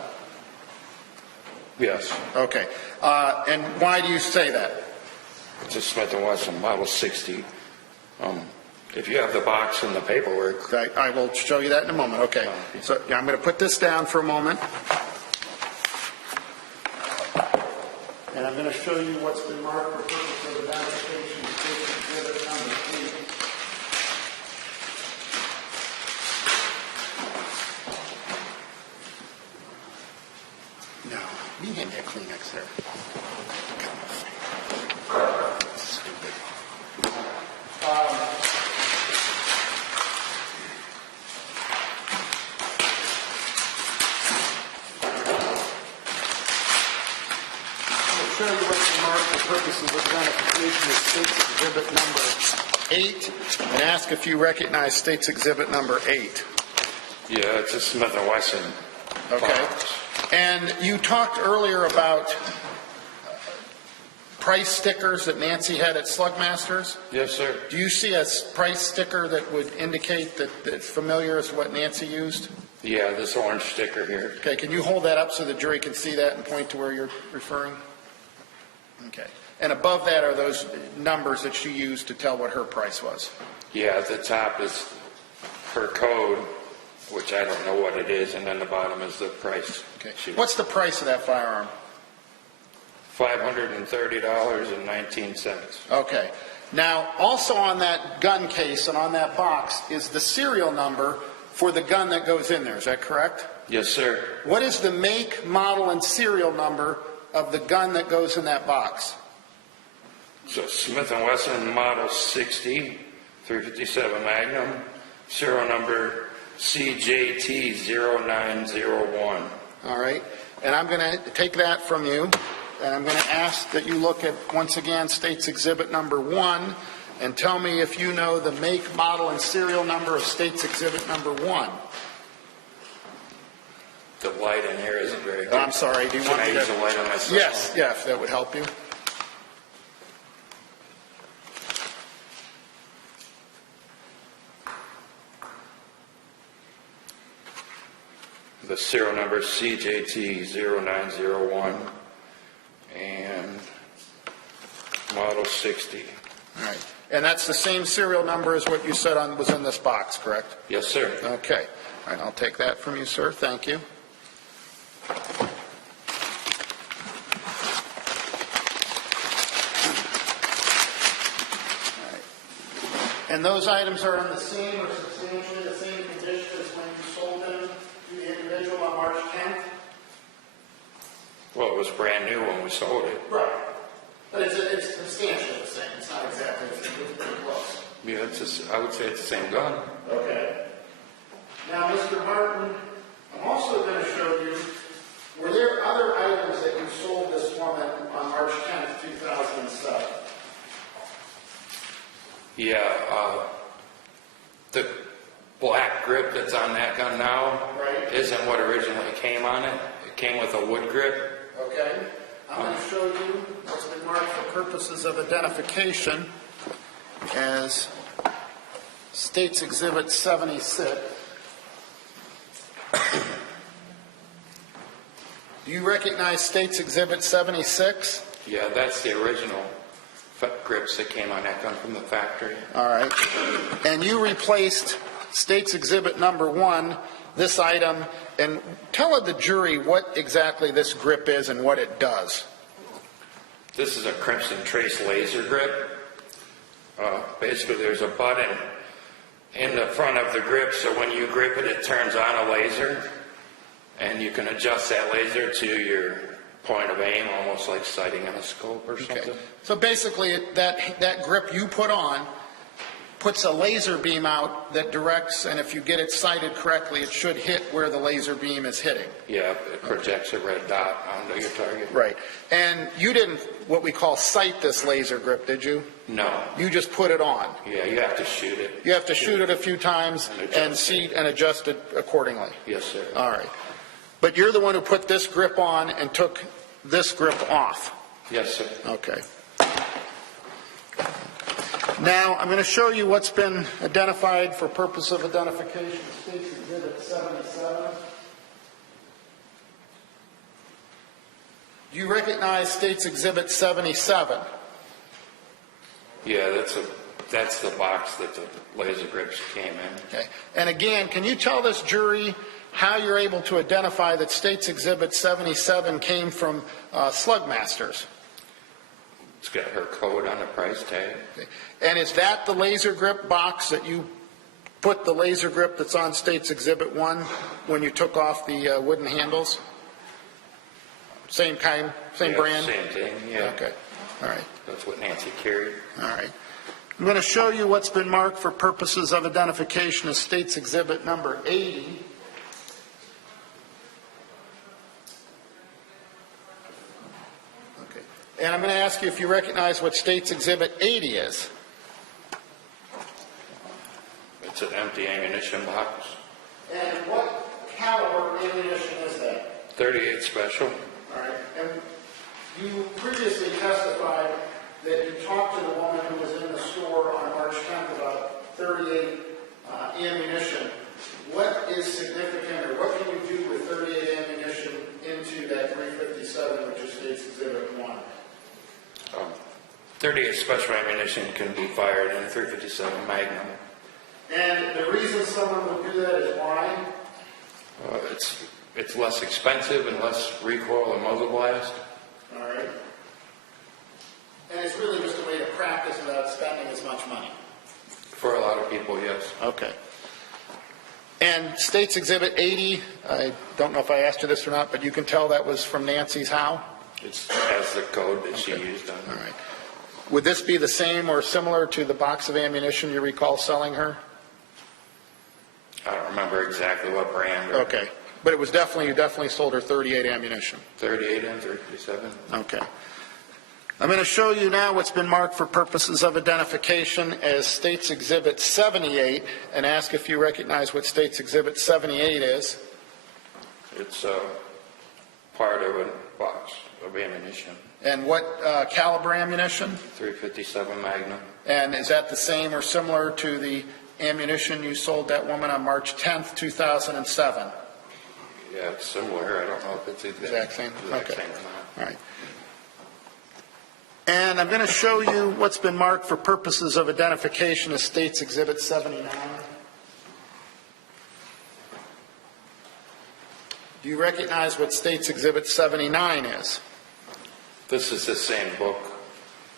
Yes. Okay. And why do you say that? It's a Smith & Wesson Model 60. If you have the box and the paperwork. I will show you that in a moment. Okay. So yeah, I'm going to put this down for a moment. And I'm going to show you what's been marked for purpose of identification. State Exhibit number 8. No, you hand me a Kleenex there. Stupid. Show you what's marked for purposes of identification as State's Exhibit number 8, and ask if you recognize State's Exhibit number 8. Yeah, it's a Smith & Wesson. Okay. box. And you talked earlier about price stickers that Nancy had at Slugmasters. Yes, sir. Do you see a price sticker that would indicate that it's familiar as what Nancy used? Yeah, this orange sticker here. Okay, can you hold that up so the jury can see that and point to where you're referring? Okay. And above that are those numbers that she used to tell what her price was. Yeah, at the top is her code, which I don't know what it is, and then the bottom is the price. Okay. She- What's the price of that firearm? $530.19. Okay. Now, also on that gun case and on that box is the serial number for the gun that goes in there. Is that correct? Yes, sir. What is the make, model, and serial number of the gun that goes in that box? So Smith & Wesson Model 60, 357 Magnum, serial number CJT0901. All right. And I'm going to take that from you, and I'm going to ask that you look at, once again, State's Exhibit number 1, and tell me if you know the make, model, and serial number of State's Exhibit number 1. The light in here isn't very good. Oh, I'm sorry. Do you Can want I me use to? the light on my cell Yes, phone? yes, that would help you. The serial number is CJT0901 and Model 60. All right. And that's the same serial number as what you said was in this box, correct? Yes, sir. Okay. All right, I'll take that from you, sir. Thank you. All right. And those items are in the same or substantially the same condition as when you sold them to the individual on March 10th? Well, it was brand new when we sold it. Right. But it's substantially the same. It's not exactly the same. It's pretty close. Yeah, I would say it's the same gun. Okay. Now, Mr. Martin, I'm also going to show you, were there other items that you sold this woman on March 10th, 2007? Yeah, the black grip that's on that gun now Right. isn't what originally came on it. It came with a wood grip. Okay. I'm going to show you what's been marked for purposes of identification as State's Exhibit 76. Do you recognize State's Exhibit 76? Yeah, that's the original grips that came on that gun from the factory. All right. And you replaced State's Exhibit number 1, this item, and tell the jury what exactly this grip is and what it does. This is a Crimson Trace laser grip. Basically, there's a button in the front of the grip, so when you grip it, it turns on a laser, and you can adjust that laser to your point of aim, almost like sighting on a scope or something. Okay. So basically, that grip you put on puts a laser beam out that directs, and if you get it sighted correctly, it should hit where the laser beam is hitting. Yeah, it projects a red dot onto your target. Right. And you didn't, what we call, sight this laser grip, did you? No. You just put it on. Yeah, you have to shoot it. You have to shoot it a few times and see and adjust it accordingly. Yes, sir. All right. But you're the one who put this grip on and took this grip off. Yes, sir. Okay. Now, I'm going to show you what's been identified for purpose of identification. State's Exhibit 77. Do you recognize State's Exhibit 77? Yeah, that's the box that the laser grips came in. Okay. And again, can you tell this jury how you're able to identify that State's Exhibit 77 came from Slugmasters? It's got her code on the price tag. Okay. And is that the laser grip box that you put the laser grip that's on State's Exhibit 1 when you took off the wooden handles? Same kind, same brand? Same thing, yeah. Okay, all right, That's what Nancy carried. all right. I'm going to show you what's been marked for purposes of identification as State's Exhibit number 80. Okay, and I'm going to ask you if you recognize what State's Exhibit 80 is. It's an empty ammunition box. And what caliber ammunition is that? 38 special. All right, and you previously testified that you talked to the woman who was in the store on March 10th about 38 ammunition. What is significant, or what can you do with 38 ammunition into that 357, which is State's Exhibit 1? 38 special ammunition can be fired in a 357 Magnum. And the reason someone would do that is why? It's less expensive and less recoil and muzzle blast. All right. And it's really just a way to practice without spending as much money. For a lot of people, yes. Okay. And State's Exhibit 80, I don't know if I asked you this or not, but you can tell that was from Nancy's how? It has the code that she used on All it. right. Would this be the same or similar to the box of ammunition you recall selling her? I don't remember exactly what brand. Or Okay. But it was definitely, you definitely sold her 38 ammunition. 38 and 357. Okay. I'm going to show you now what's been marked for purposes of identification as State's Exhibit 78 and ask if you recognize what State's Exhibit 78 is. It's part of a box of ammunition. And what caliber ammunition? 357 Magnum. And is that the same or similar to the ammunition you sold that woman on March 10th, 2007? Yeah, it's similar. I don't know if it's Exact same? exact Okay. same or not. All right. And I'm going to show you what's been marked for purposes of identification as State's Exhibit 79. Do you recognize what State's Exhibit 79 is? This is the same book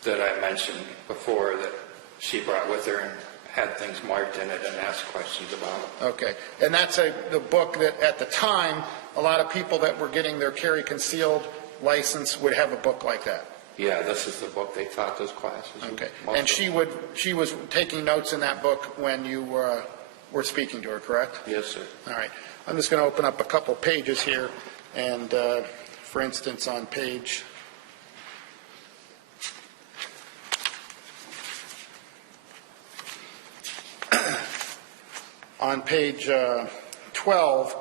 that I mentioned before that she brought with her and had things marked in it and asked questions about. Okay. And that's the book that at the time, a lot of people that were getting their carry concealed license would have a book like that. Yeah, this is the book they taught those classes. Okay. Most And of she was taking notes in that book when you were speaking to her, correct? Yes, sir. All right. I'm just going to open up a couple pages here. And for instance, on page on page 12,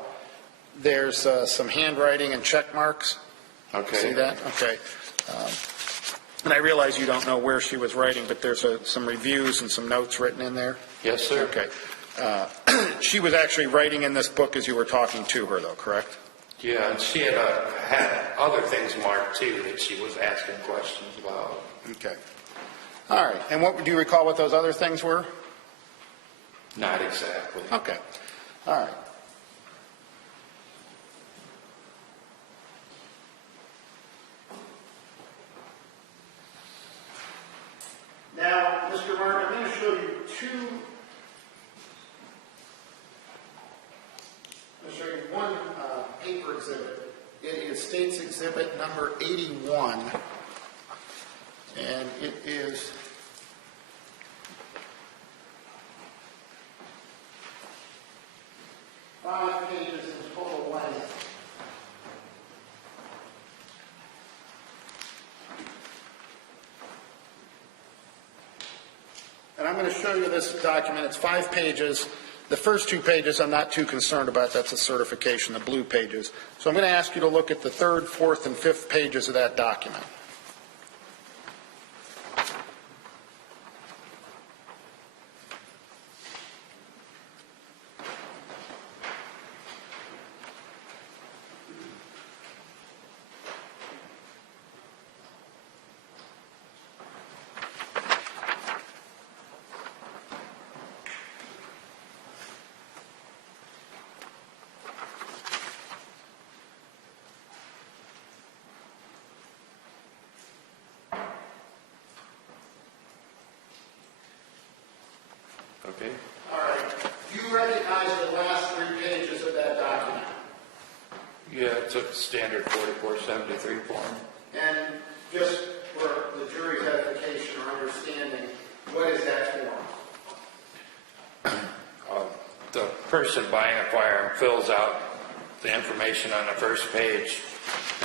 there's some handwriting and check marks. Okay. See that? Okay. And I realize you don't know where she was writing, but there's some reviews and some notes written in there. Yes, sir. Okay. She was actually writing in this book as you were talking to her, though, correct? Yeah, and she had other things marked too that she was asking questions about. Okay. All right. And what do you recall what those other things were? Not exactly. Okay. All right. Now, Mr. Martin, I'm going to show you one paper exhibit. It is State's Exhibit number 81, and it is I'm going to show you this document. It's 5 pages. The first 2 pages I'm not too concerned about. That's a certification, the blue pages. So I'm going to ask you to look at the 3rd, 4th, and 5th pages of that document. Okay. All right. Do you recognize the last 3 pages of that document? Yeah, it's a standard 4473 form. And just for the jury's edification or understanding, what is that form? The person buying a firearm fills out the information on the first page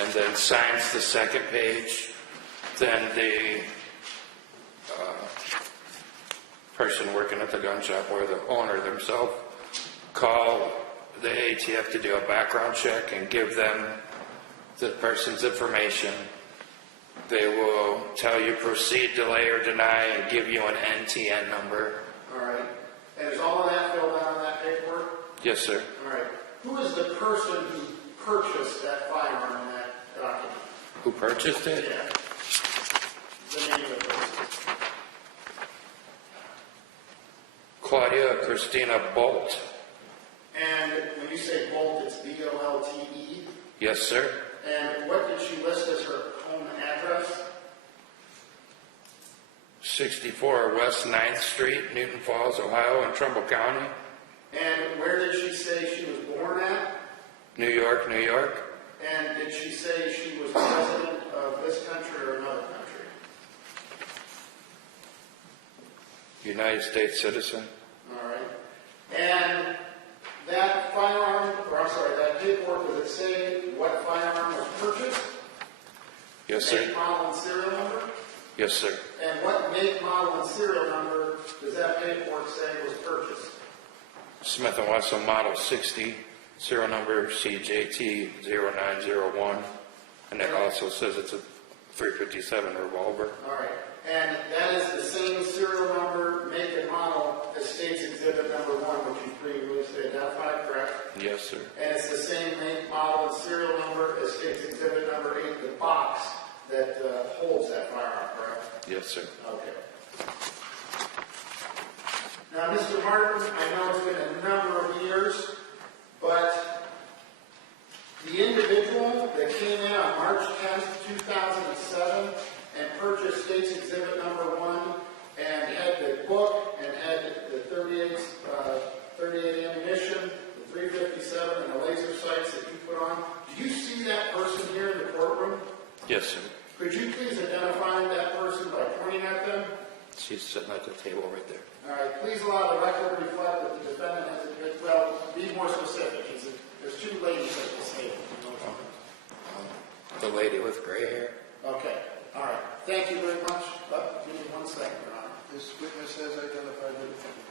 and then signs the second page. Then the person working at the gun shop or the owner themselves call the ATF to do a background check and give them the person's information. They will tell you proceed, delay, or deny and give you an NTN number. All right. And is all of that filled out on that paperwork? Yes, sir. All right. Who is the person who purchased that firearm in that document? Who purchased it? Yeah. The name of the person. Claudia Christina Bolt. And when you say Bolt, it's B-O-L-T-E. Yes, sir. And what did she list as her home address? 64 West 9th Street, Newton Falls, Ohio, in Trumbull County. And where did she say she was born at? New York, New York. And did she say she was president of this country or another country? United States citizen. All right. And that firearm, or I'm sorry, that paperwork, does it say what firearm was purchased? Yes, sir. Make, model, and serial number? Yes, sir. And what make, model, and serial number does that paperwork say was purchased? Smith & Wesson Model 60, serial number CJT0901, and it also says it's a .357 revolver. All right. And that is the same serial number, make, and model as State's Exhibit number 1, which you previously identified, correct? Yes, sir. And it's the same make, model, and serial number as State's Exhibit number 8, the box that holds that firearm, correct? Yes, sir. Okay. Now, Mr. Martin, I know it's been a number of years, but the individual that came in on March 10th, 2007 and purchased State's Exhibit number 1 and had the book and had the 38 ammunition, the 357 and the laser sights that you put on, do you see that person here in the courtroom? Yes, sir. Could you please identify that person by pointing at them? She's sitting at the table right there. All right, please allow the record to reflect that the defendant has admitted, well, be more specific. There's 2 ladies at this table. The lady with gray hair. Okay, all right. Thank you very much. Give me 1 second, Your Honor. This witness has identified the defendant.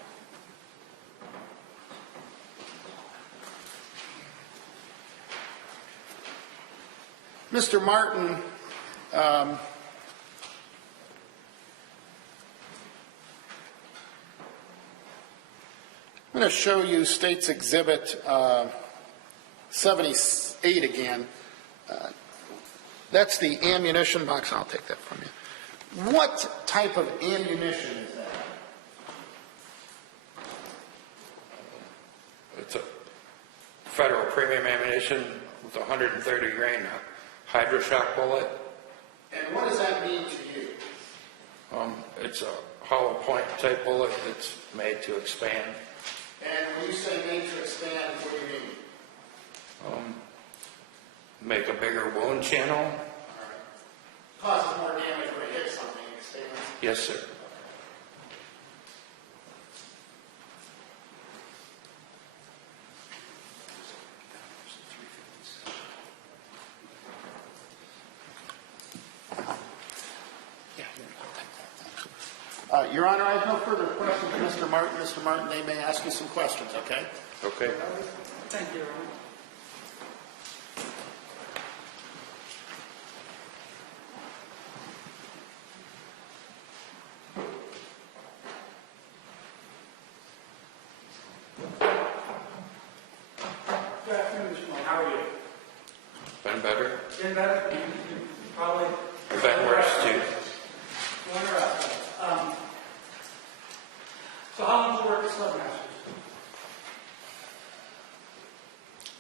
Mr. Martin, I'm going to show you State's Exhibit 78 again. That's the ammunition box. I'll take that from you. What type of ammunition is that? It's a federal premium ammunition with a 130 grain hydroshock bullet. And what does that mean to you? It's a hollow point type bullet that's made to expand. And when you say made to expand, what do you mean? Make a bigger wound channel. All right. Causes more damage when it hits something, expands. Yes, sir. Your Honor, I have no further questions of Mr. Martin. Mr. Martin, they may ask you some questions, okay? Okay. Thank you, Ron. Good afternoon, Mr. Moore. How are you? Been better? Getting better? Probably. Been worse too. Wonder out. So how long did you work at Sled Masters?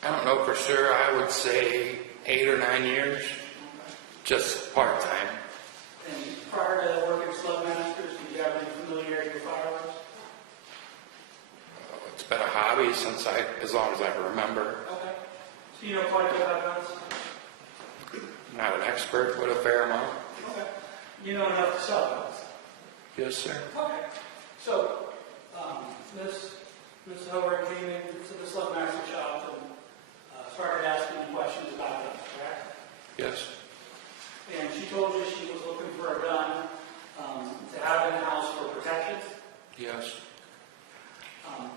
I don't know for sure. I would say 8 or 9 years. Just part-time. And prior to working at Sled Masters, did you have any familiarity with firearms? It's been a hobby since as long as I can remember. Okay. So you know quite a bit about guns? Not an expert, but a fair amount. Okay. You know enough to sell guns? Yes, sir. Okay. So, Ms. Hoerig came into the Sled Master shop and started asking you questions about guns, correct? Yes. And she told you she was looking for a gun to have in the house for protection. Yes.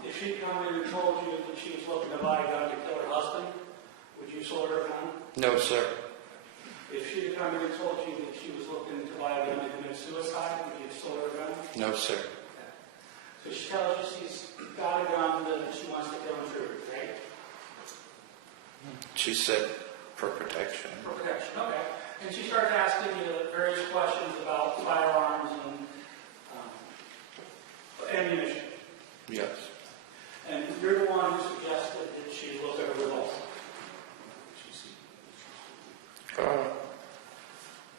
If she had come in and told you that she was looking to buy a gun to kill her husband, would you sold her a gun? No, sir. If she had come in and told you that she was looking to buy a gun to commit suicide, would you have sold her a gun? No, sir. So she tells you she's got a gun that she wants to kill intruder, right? She said for protection. For protection, okay. And she starts asking you various questions about firearms and ammunition. Yes. And you're the one who suggested that she look at a revolver.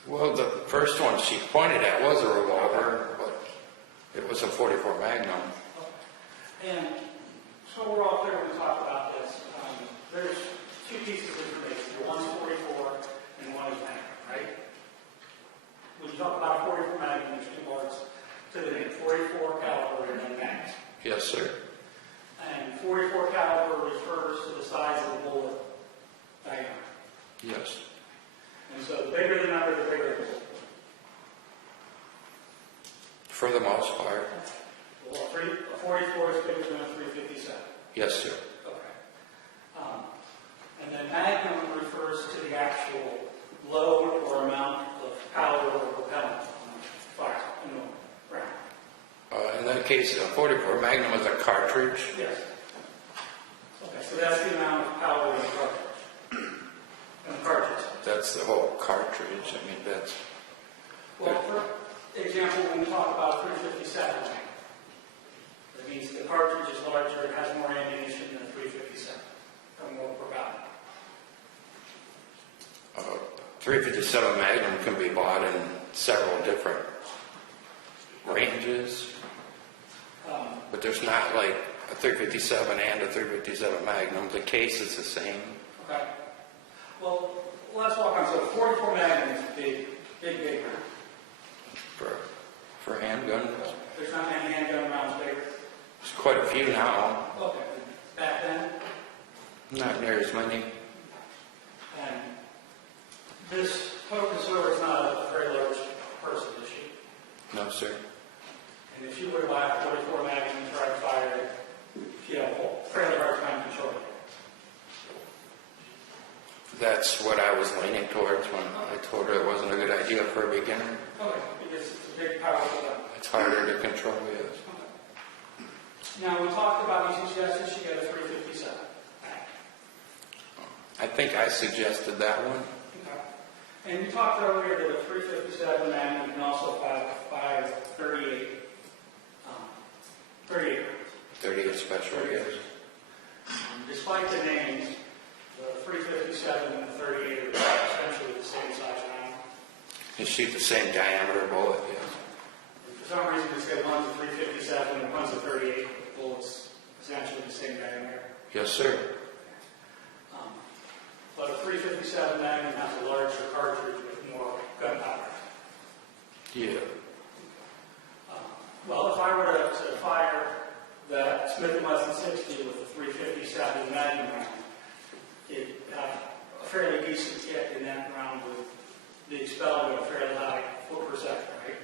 Well, the first one she pointed at was a revolver, but it was a .44 Magnum. And so we're all clear when we talk about this. There's two pieces of information. One's 44 and one is Magnum, right? When you talk about a 44 Magnum, there's two parts to the name. 44 caliber and then Magnum. Yes, sir. And 44 caliber refers to the size of the bullet diameter. Yes. And so the bigger the number, the bigger the bullet. For the most part. Well, a 44 is bigger than a 357. Yes, sir. Okay. And then Magnum refers to the actual load or amount of powder or propellant fire in the round. In that case, a .44 Magnum is a cartridge. Yes. Okay, so that's the amount of powder in the cartridge. In the cartridge. That's the whole cartridge. I mean, that's... Well, for example, when we talk about 357, that means the cartridge is larger, it has more ammunition than 357, or more propellant. 357 Magnum can be bought in several different ranges, but there's not like a 357 and a 357 Magnum. The case is the same. Okay. Well, let's walk on. So 44 Magnum is big. For handguns. There's not many handgun rounds bigger. There's quite a few now. Okay. Back then, Not near as many. and this connoisseur is not a very large person, is she? No, sir. And if you were to buy a 44 Magnum and try to fire it, she'd have a fairly hard time controlling it. That's what I was leaning towards when I told her it wasn't a good idea for a beginner. Okay, because it's a big, powerful gun. It's harder to control, yes. Now, we talked about, you suggested she got a 357. I think I suggested that one. Okay. And you talked earlier that a 357 Magnum can also fire 38 rounds. 38 special, yes. Despite the names, the 357 and the 38 are essentially the same size round. They shoot the same diameter bullet, yes. For some reason, it's got one's a 357 and one's a 38. The bullet's essentially the same diameter. Yes, sir. But a 357 Magnum has a larger cartridge with more gunpowder. Yeah. Well, if I were to fire that Smith & Wesson 60 with a 357 Magnum round, it'd have a fairly decent kick in that round would be expelled at a fairly high foot per second, right?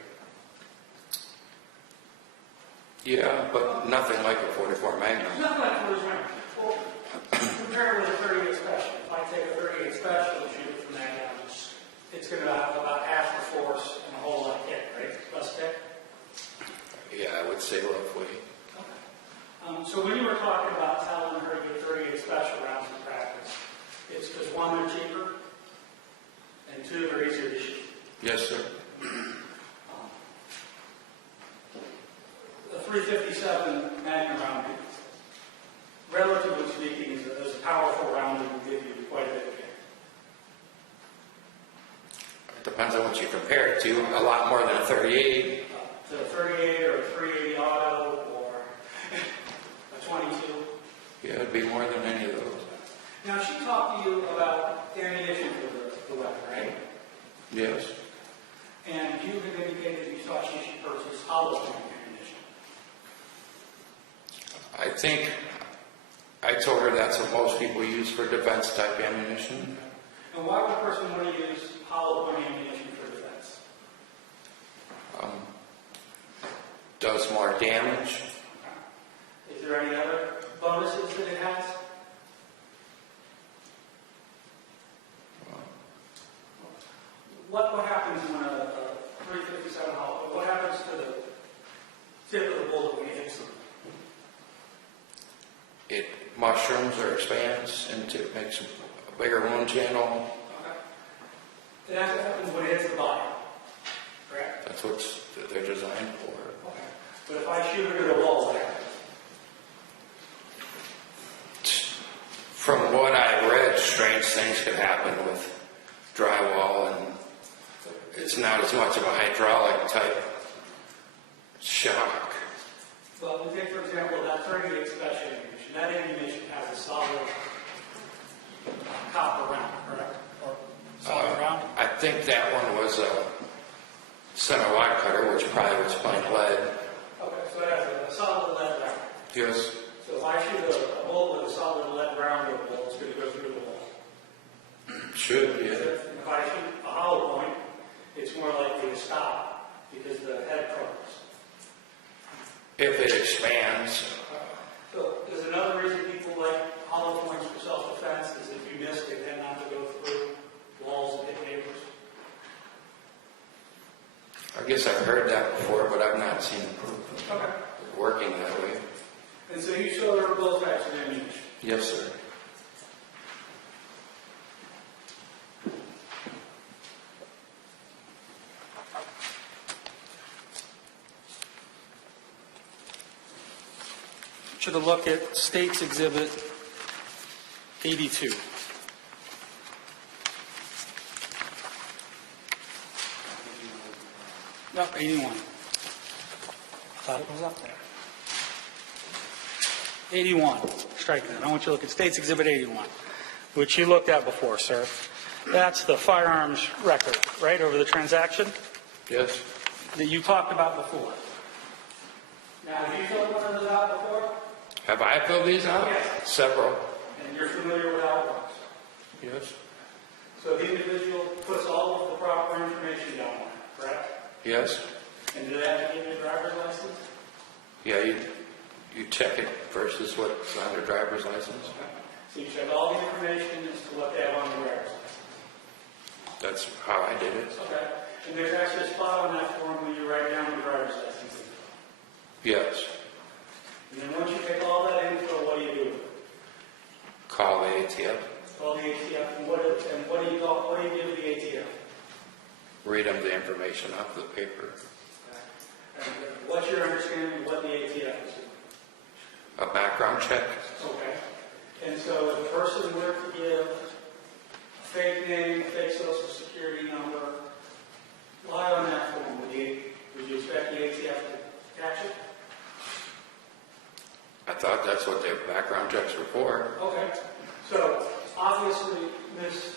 Yeah, but nothing like a 44 Magnum. Nothing like 40 rounds. Well, compare it with a 38 special. If I take a 38 special and shoot it from that down, it's going to have about half the force and a whole lot of kick, right? Less kick. Yeah, I would say roughly. So when you were talking about telling her to get 38 special rounds in practice, it's because one, they're cheaper, and two, they're easier to shoot. Yes, sir. The 357 Magnum round, relatively speaking, is a powerful round that will give you quite a bit of kick. It depends on what you compare it to. A lot more than a 38. To a 38 or a 380 auto or a 22. Yeah, it'd be more than any of those. Now, she talked to you about ammunition for the weapon, right? Yes. And you had indicated you thought she should purchase hollow point ammunition. I think I told her that's what most people use for defense type ammunition. And why would a person want to use hollow point ammunition for defense? Does more damage. Is there any other bonuses that it has? What happens when a 357 hollow, what happens to the tip of the bullet when it hits them? It mushrooms or expands into makes a bigger wound channel. Okay. That's what happens when it hits the body, correct? That's what they're designed for. Okay. But if I shoot her to the wall, what happens? From what I've read, strange things could happen with drywall, and it's not as much of a hydraulic type shock. Well, we take, for example, that 38 special ammunition. That ammunition has a solid copper round, correct? Or solid round? I think that one was a center wide cutter, which probably was plain lead. Okay, so it has a solid lead round. Yes. So if I shoot a bullet with a solid lead round to a bullet, it's going to go through the wall. Should, yeah. If I shoot a hollow point, it's more likely to stop because the head curves. If it expands, So there's another reason people like hollow points for self-defense is if you miss, they tend not to go through walls and hit neighbors. I guess I've heard that before, but I've not seen proof of Okay. it working that way. And so you showed her both types of ammunition. Yes, sir. Should have looked at State's Exhibit 82. No, 81. Thought it was up there. 81. Strike that. I want you to look at State's Exhibit 81, which you looked at before, sir. That's the firearms record, right, over the transaction Yes. that you talked about before. Now, have you filled one of those out before? Have I filled these out? Yes. Several. And you're familiar with how it works. Yes. So the individual puts all of the proper information down there, correct? Yes. And do they have to give you a driver's license? Yeah, you check it versus what's on their driver's license. So you check all the information as to what they have on their driver's license. That's how I did it. Okay. And there's actually a spot on that form where you write down the driver's license info. Yes. And then once you take all that info, what do you do with it? Call the ATF. Call the ATF, and what do you give the ATF? Read them the information off the paper. And what's your understanding of what the ATF is doing? A background check. Okay. And so if a person were to give a fake name, a fake social security number, lie on that form, would you expect the ATF to catch it? I thought that's what their background checks were for. Okay. So obviously, Ms.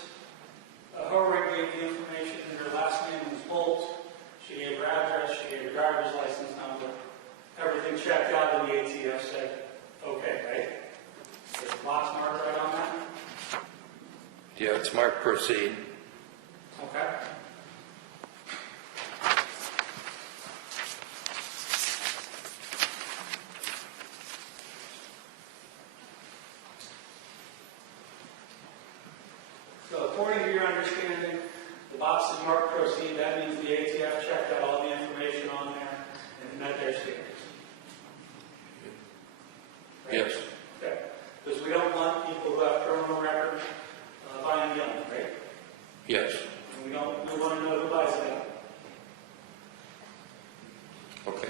Hoerig gave the information, and her last name was Bolt. She gave her address, she gave her driver's license number. Everything checked out, and the ATF said, okay, right? There's a box mark right on that? Yeah, it's marked proceed. Okay. understanding, the box is marked proceed, that means the ATF checked out all the information on there and met their standards. Yes. Okay. Because we don't want people who have criminal records buying guns, right? Yes. And we want to know who buys a gun. Okay.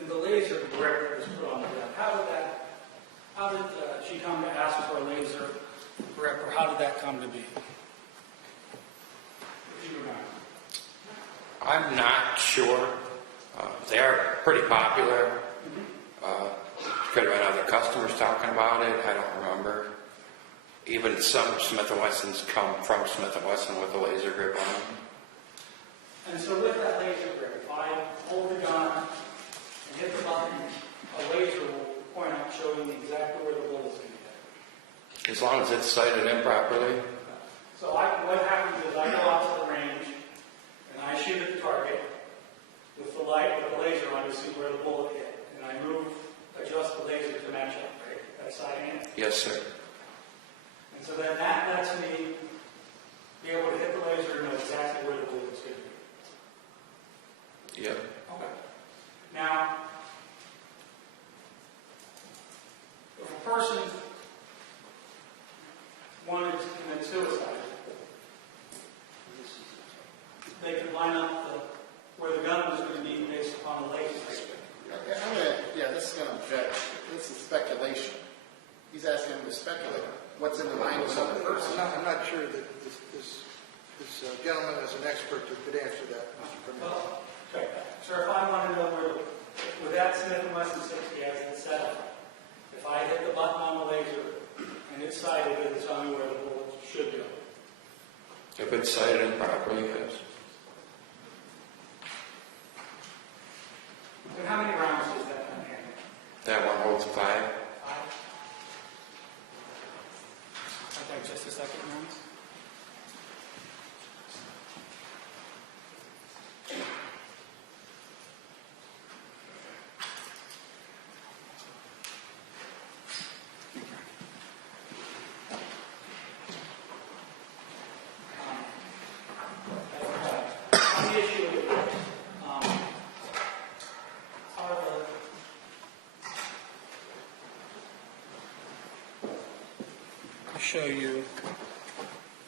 And the laser grip that was put on the gun, how did she come to ask for a laser grip, or how did that come to be? If you remember. I'm not sure. They're pretty popular. Could have been other customers talking about it. I don't remember. Even some Smith & Wessons come from Smith & Wesson with a laser grip on them. And so with that laser grip, if I hold the gun and hit the button, a laser will point out showing exactly where the bullet's going to hit. As long as it's sighted in properly. So what happens is I go out to the range and I shoot at the target with the light, with the laser on to see where the bullet hit. And I adjust the laser to match up, right? That's side hand. Yes, sir. And so then that lets me be able to hit the laser and know exactly where the bullet's going to be. Yep. Okay. Now, if a person wanted to commit suicide, they could line up where the gun was going to be based upon the laser. This is going to object. This is speculation. He's asking him to speculate what's in the mind of another person. I'm not sure that this gentleman is an expert that could answer that, Mr. Premier. Well, okay. Sir, if I want to know where, with that Smith & Wesson 60 as it's set up, if I hit the button on the laser and it's sighted, it'll tell me where the bullet should go. If it's sighted in properly, yes. And how many rounds does that gun handle? That one holds 5. 5? I'll take just a second, rounds. Show you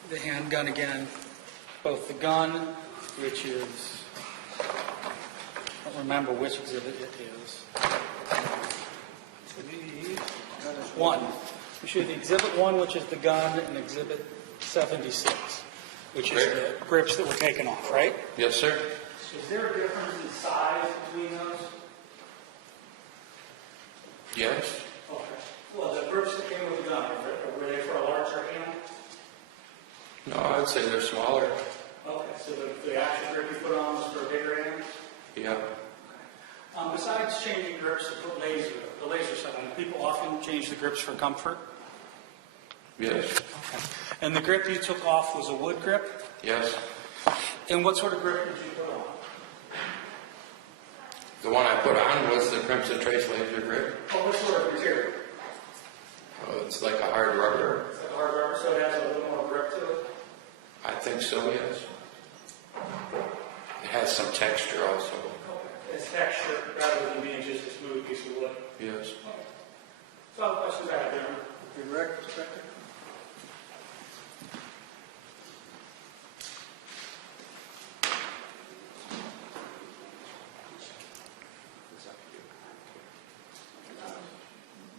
the handgun again, both the gun, which is, I don't remember which exhibit it is. One. We show you the exhibit 1, which is the gun, and exhibit 76, which is the grips that were taken off, right? Yes, sir. Is there a difference in size between those? Yes. Okay. Well, the grips that came with the gun, were they for a larger hand? No, I would say they're smaller. Okay, so the actual grip you put on was for a bigger hand? Yeah. Besides changing grips to put the laser stuff on, people often change the grips for comfort. Yes. Okay. And the grip you took off was a wood grip? Yes. And what sort of grip did you put on? The one I put on was the Crimson Trace laser grip. Oh, what sort of material? It's like a hard rubber. It's like hard rubber, so it has a little more grip to it? I think so, yes. It has some texture also. It's texture rather than being just a smooth piece of wood. Yes. So all the questions I have there. Direct, Inspector?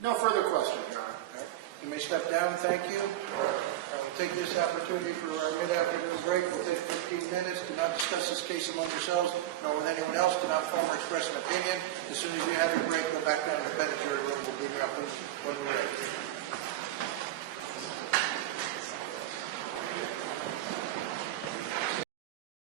No further questions, Your Honor. All right. You may step down. Thank you. I will take this opportunity for our mid-afternoon break. We'll take 15 minutes. Do not discuss this case among yourselves, nor with anyone else. Do not form or express an opinion. As soon as you have your break, go back down to the bench jury room. We'll bring you up when we're ready.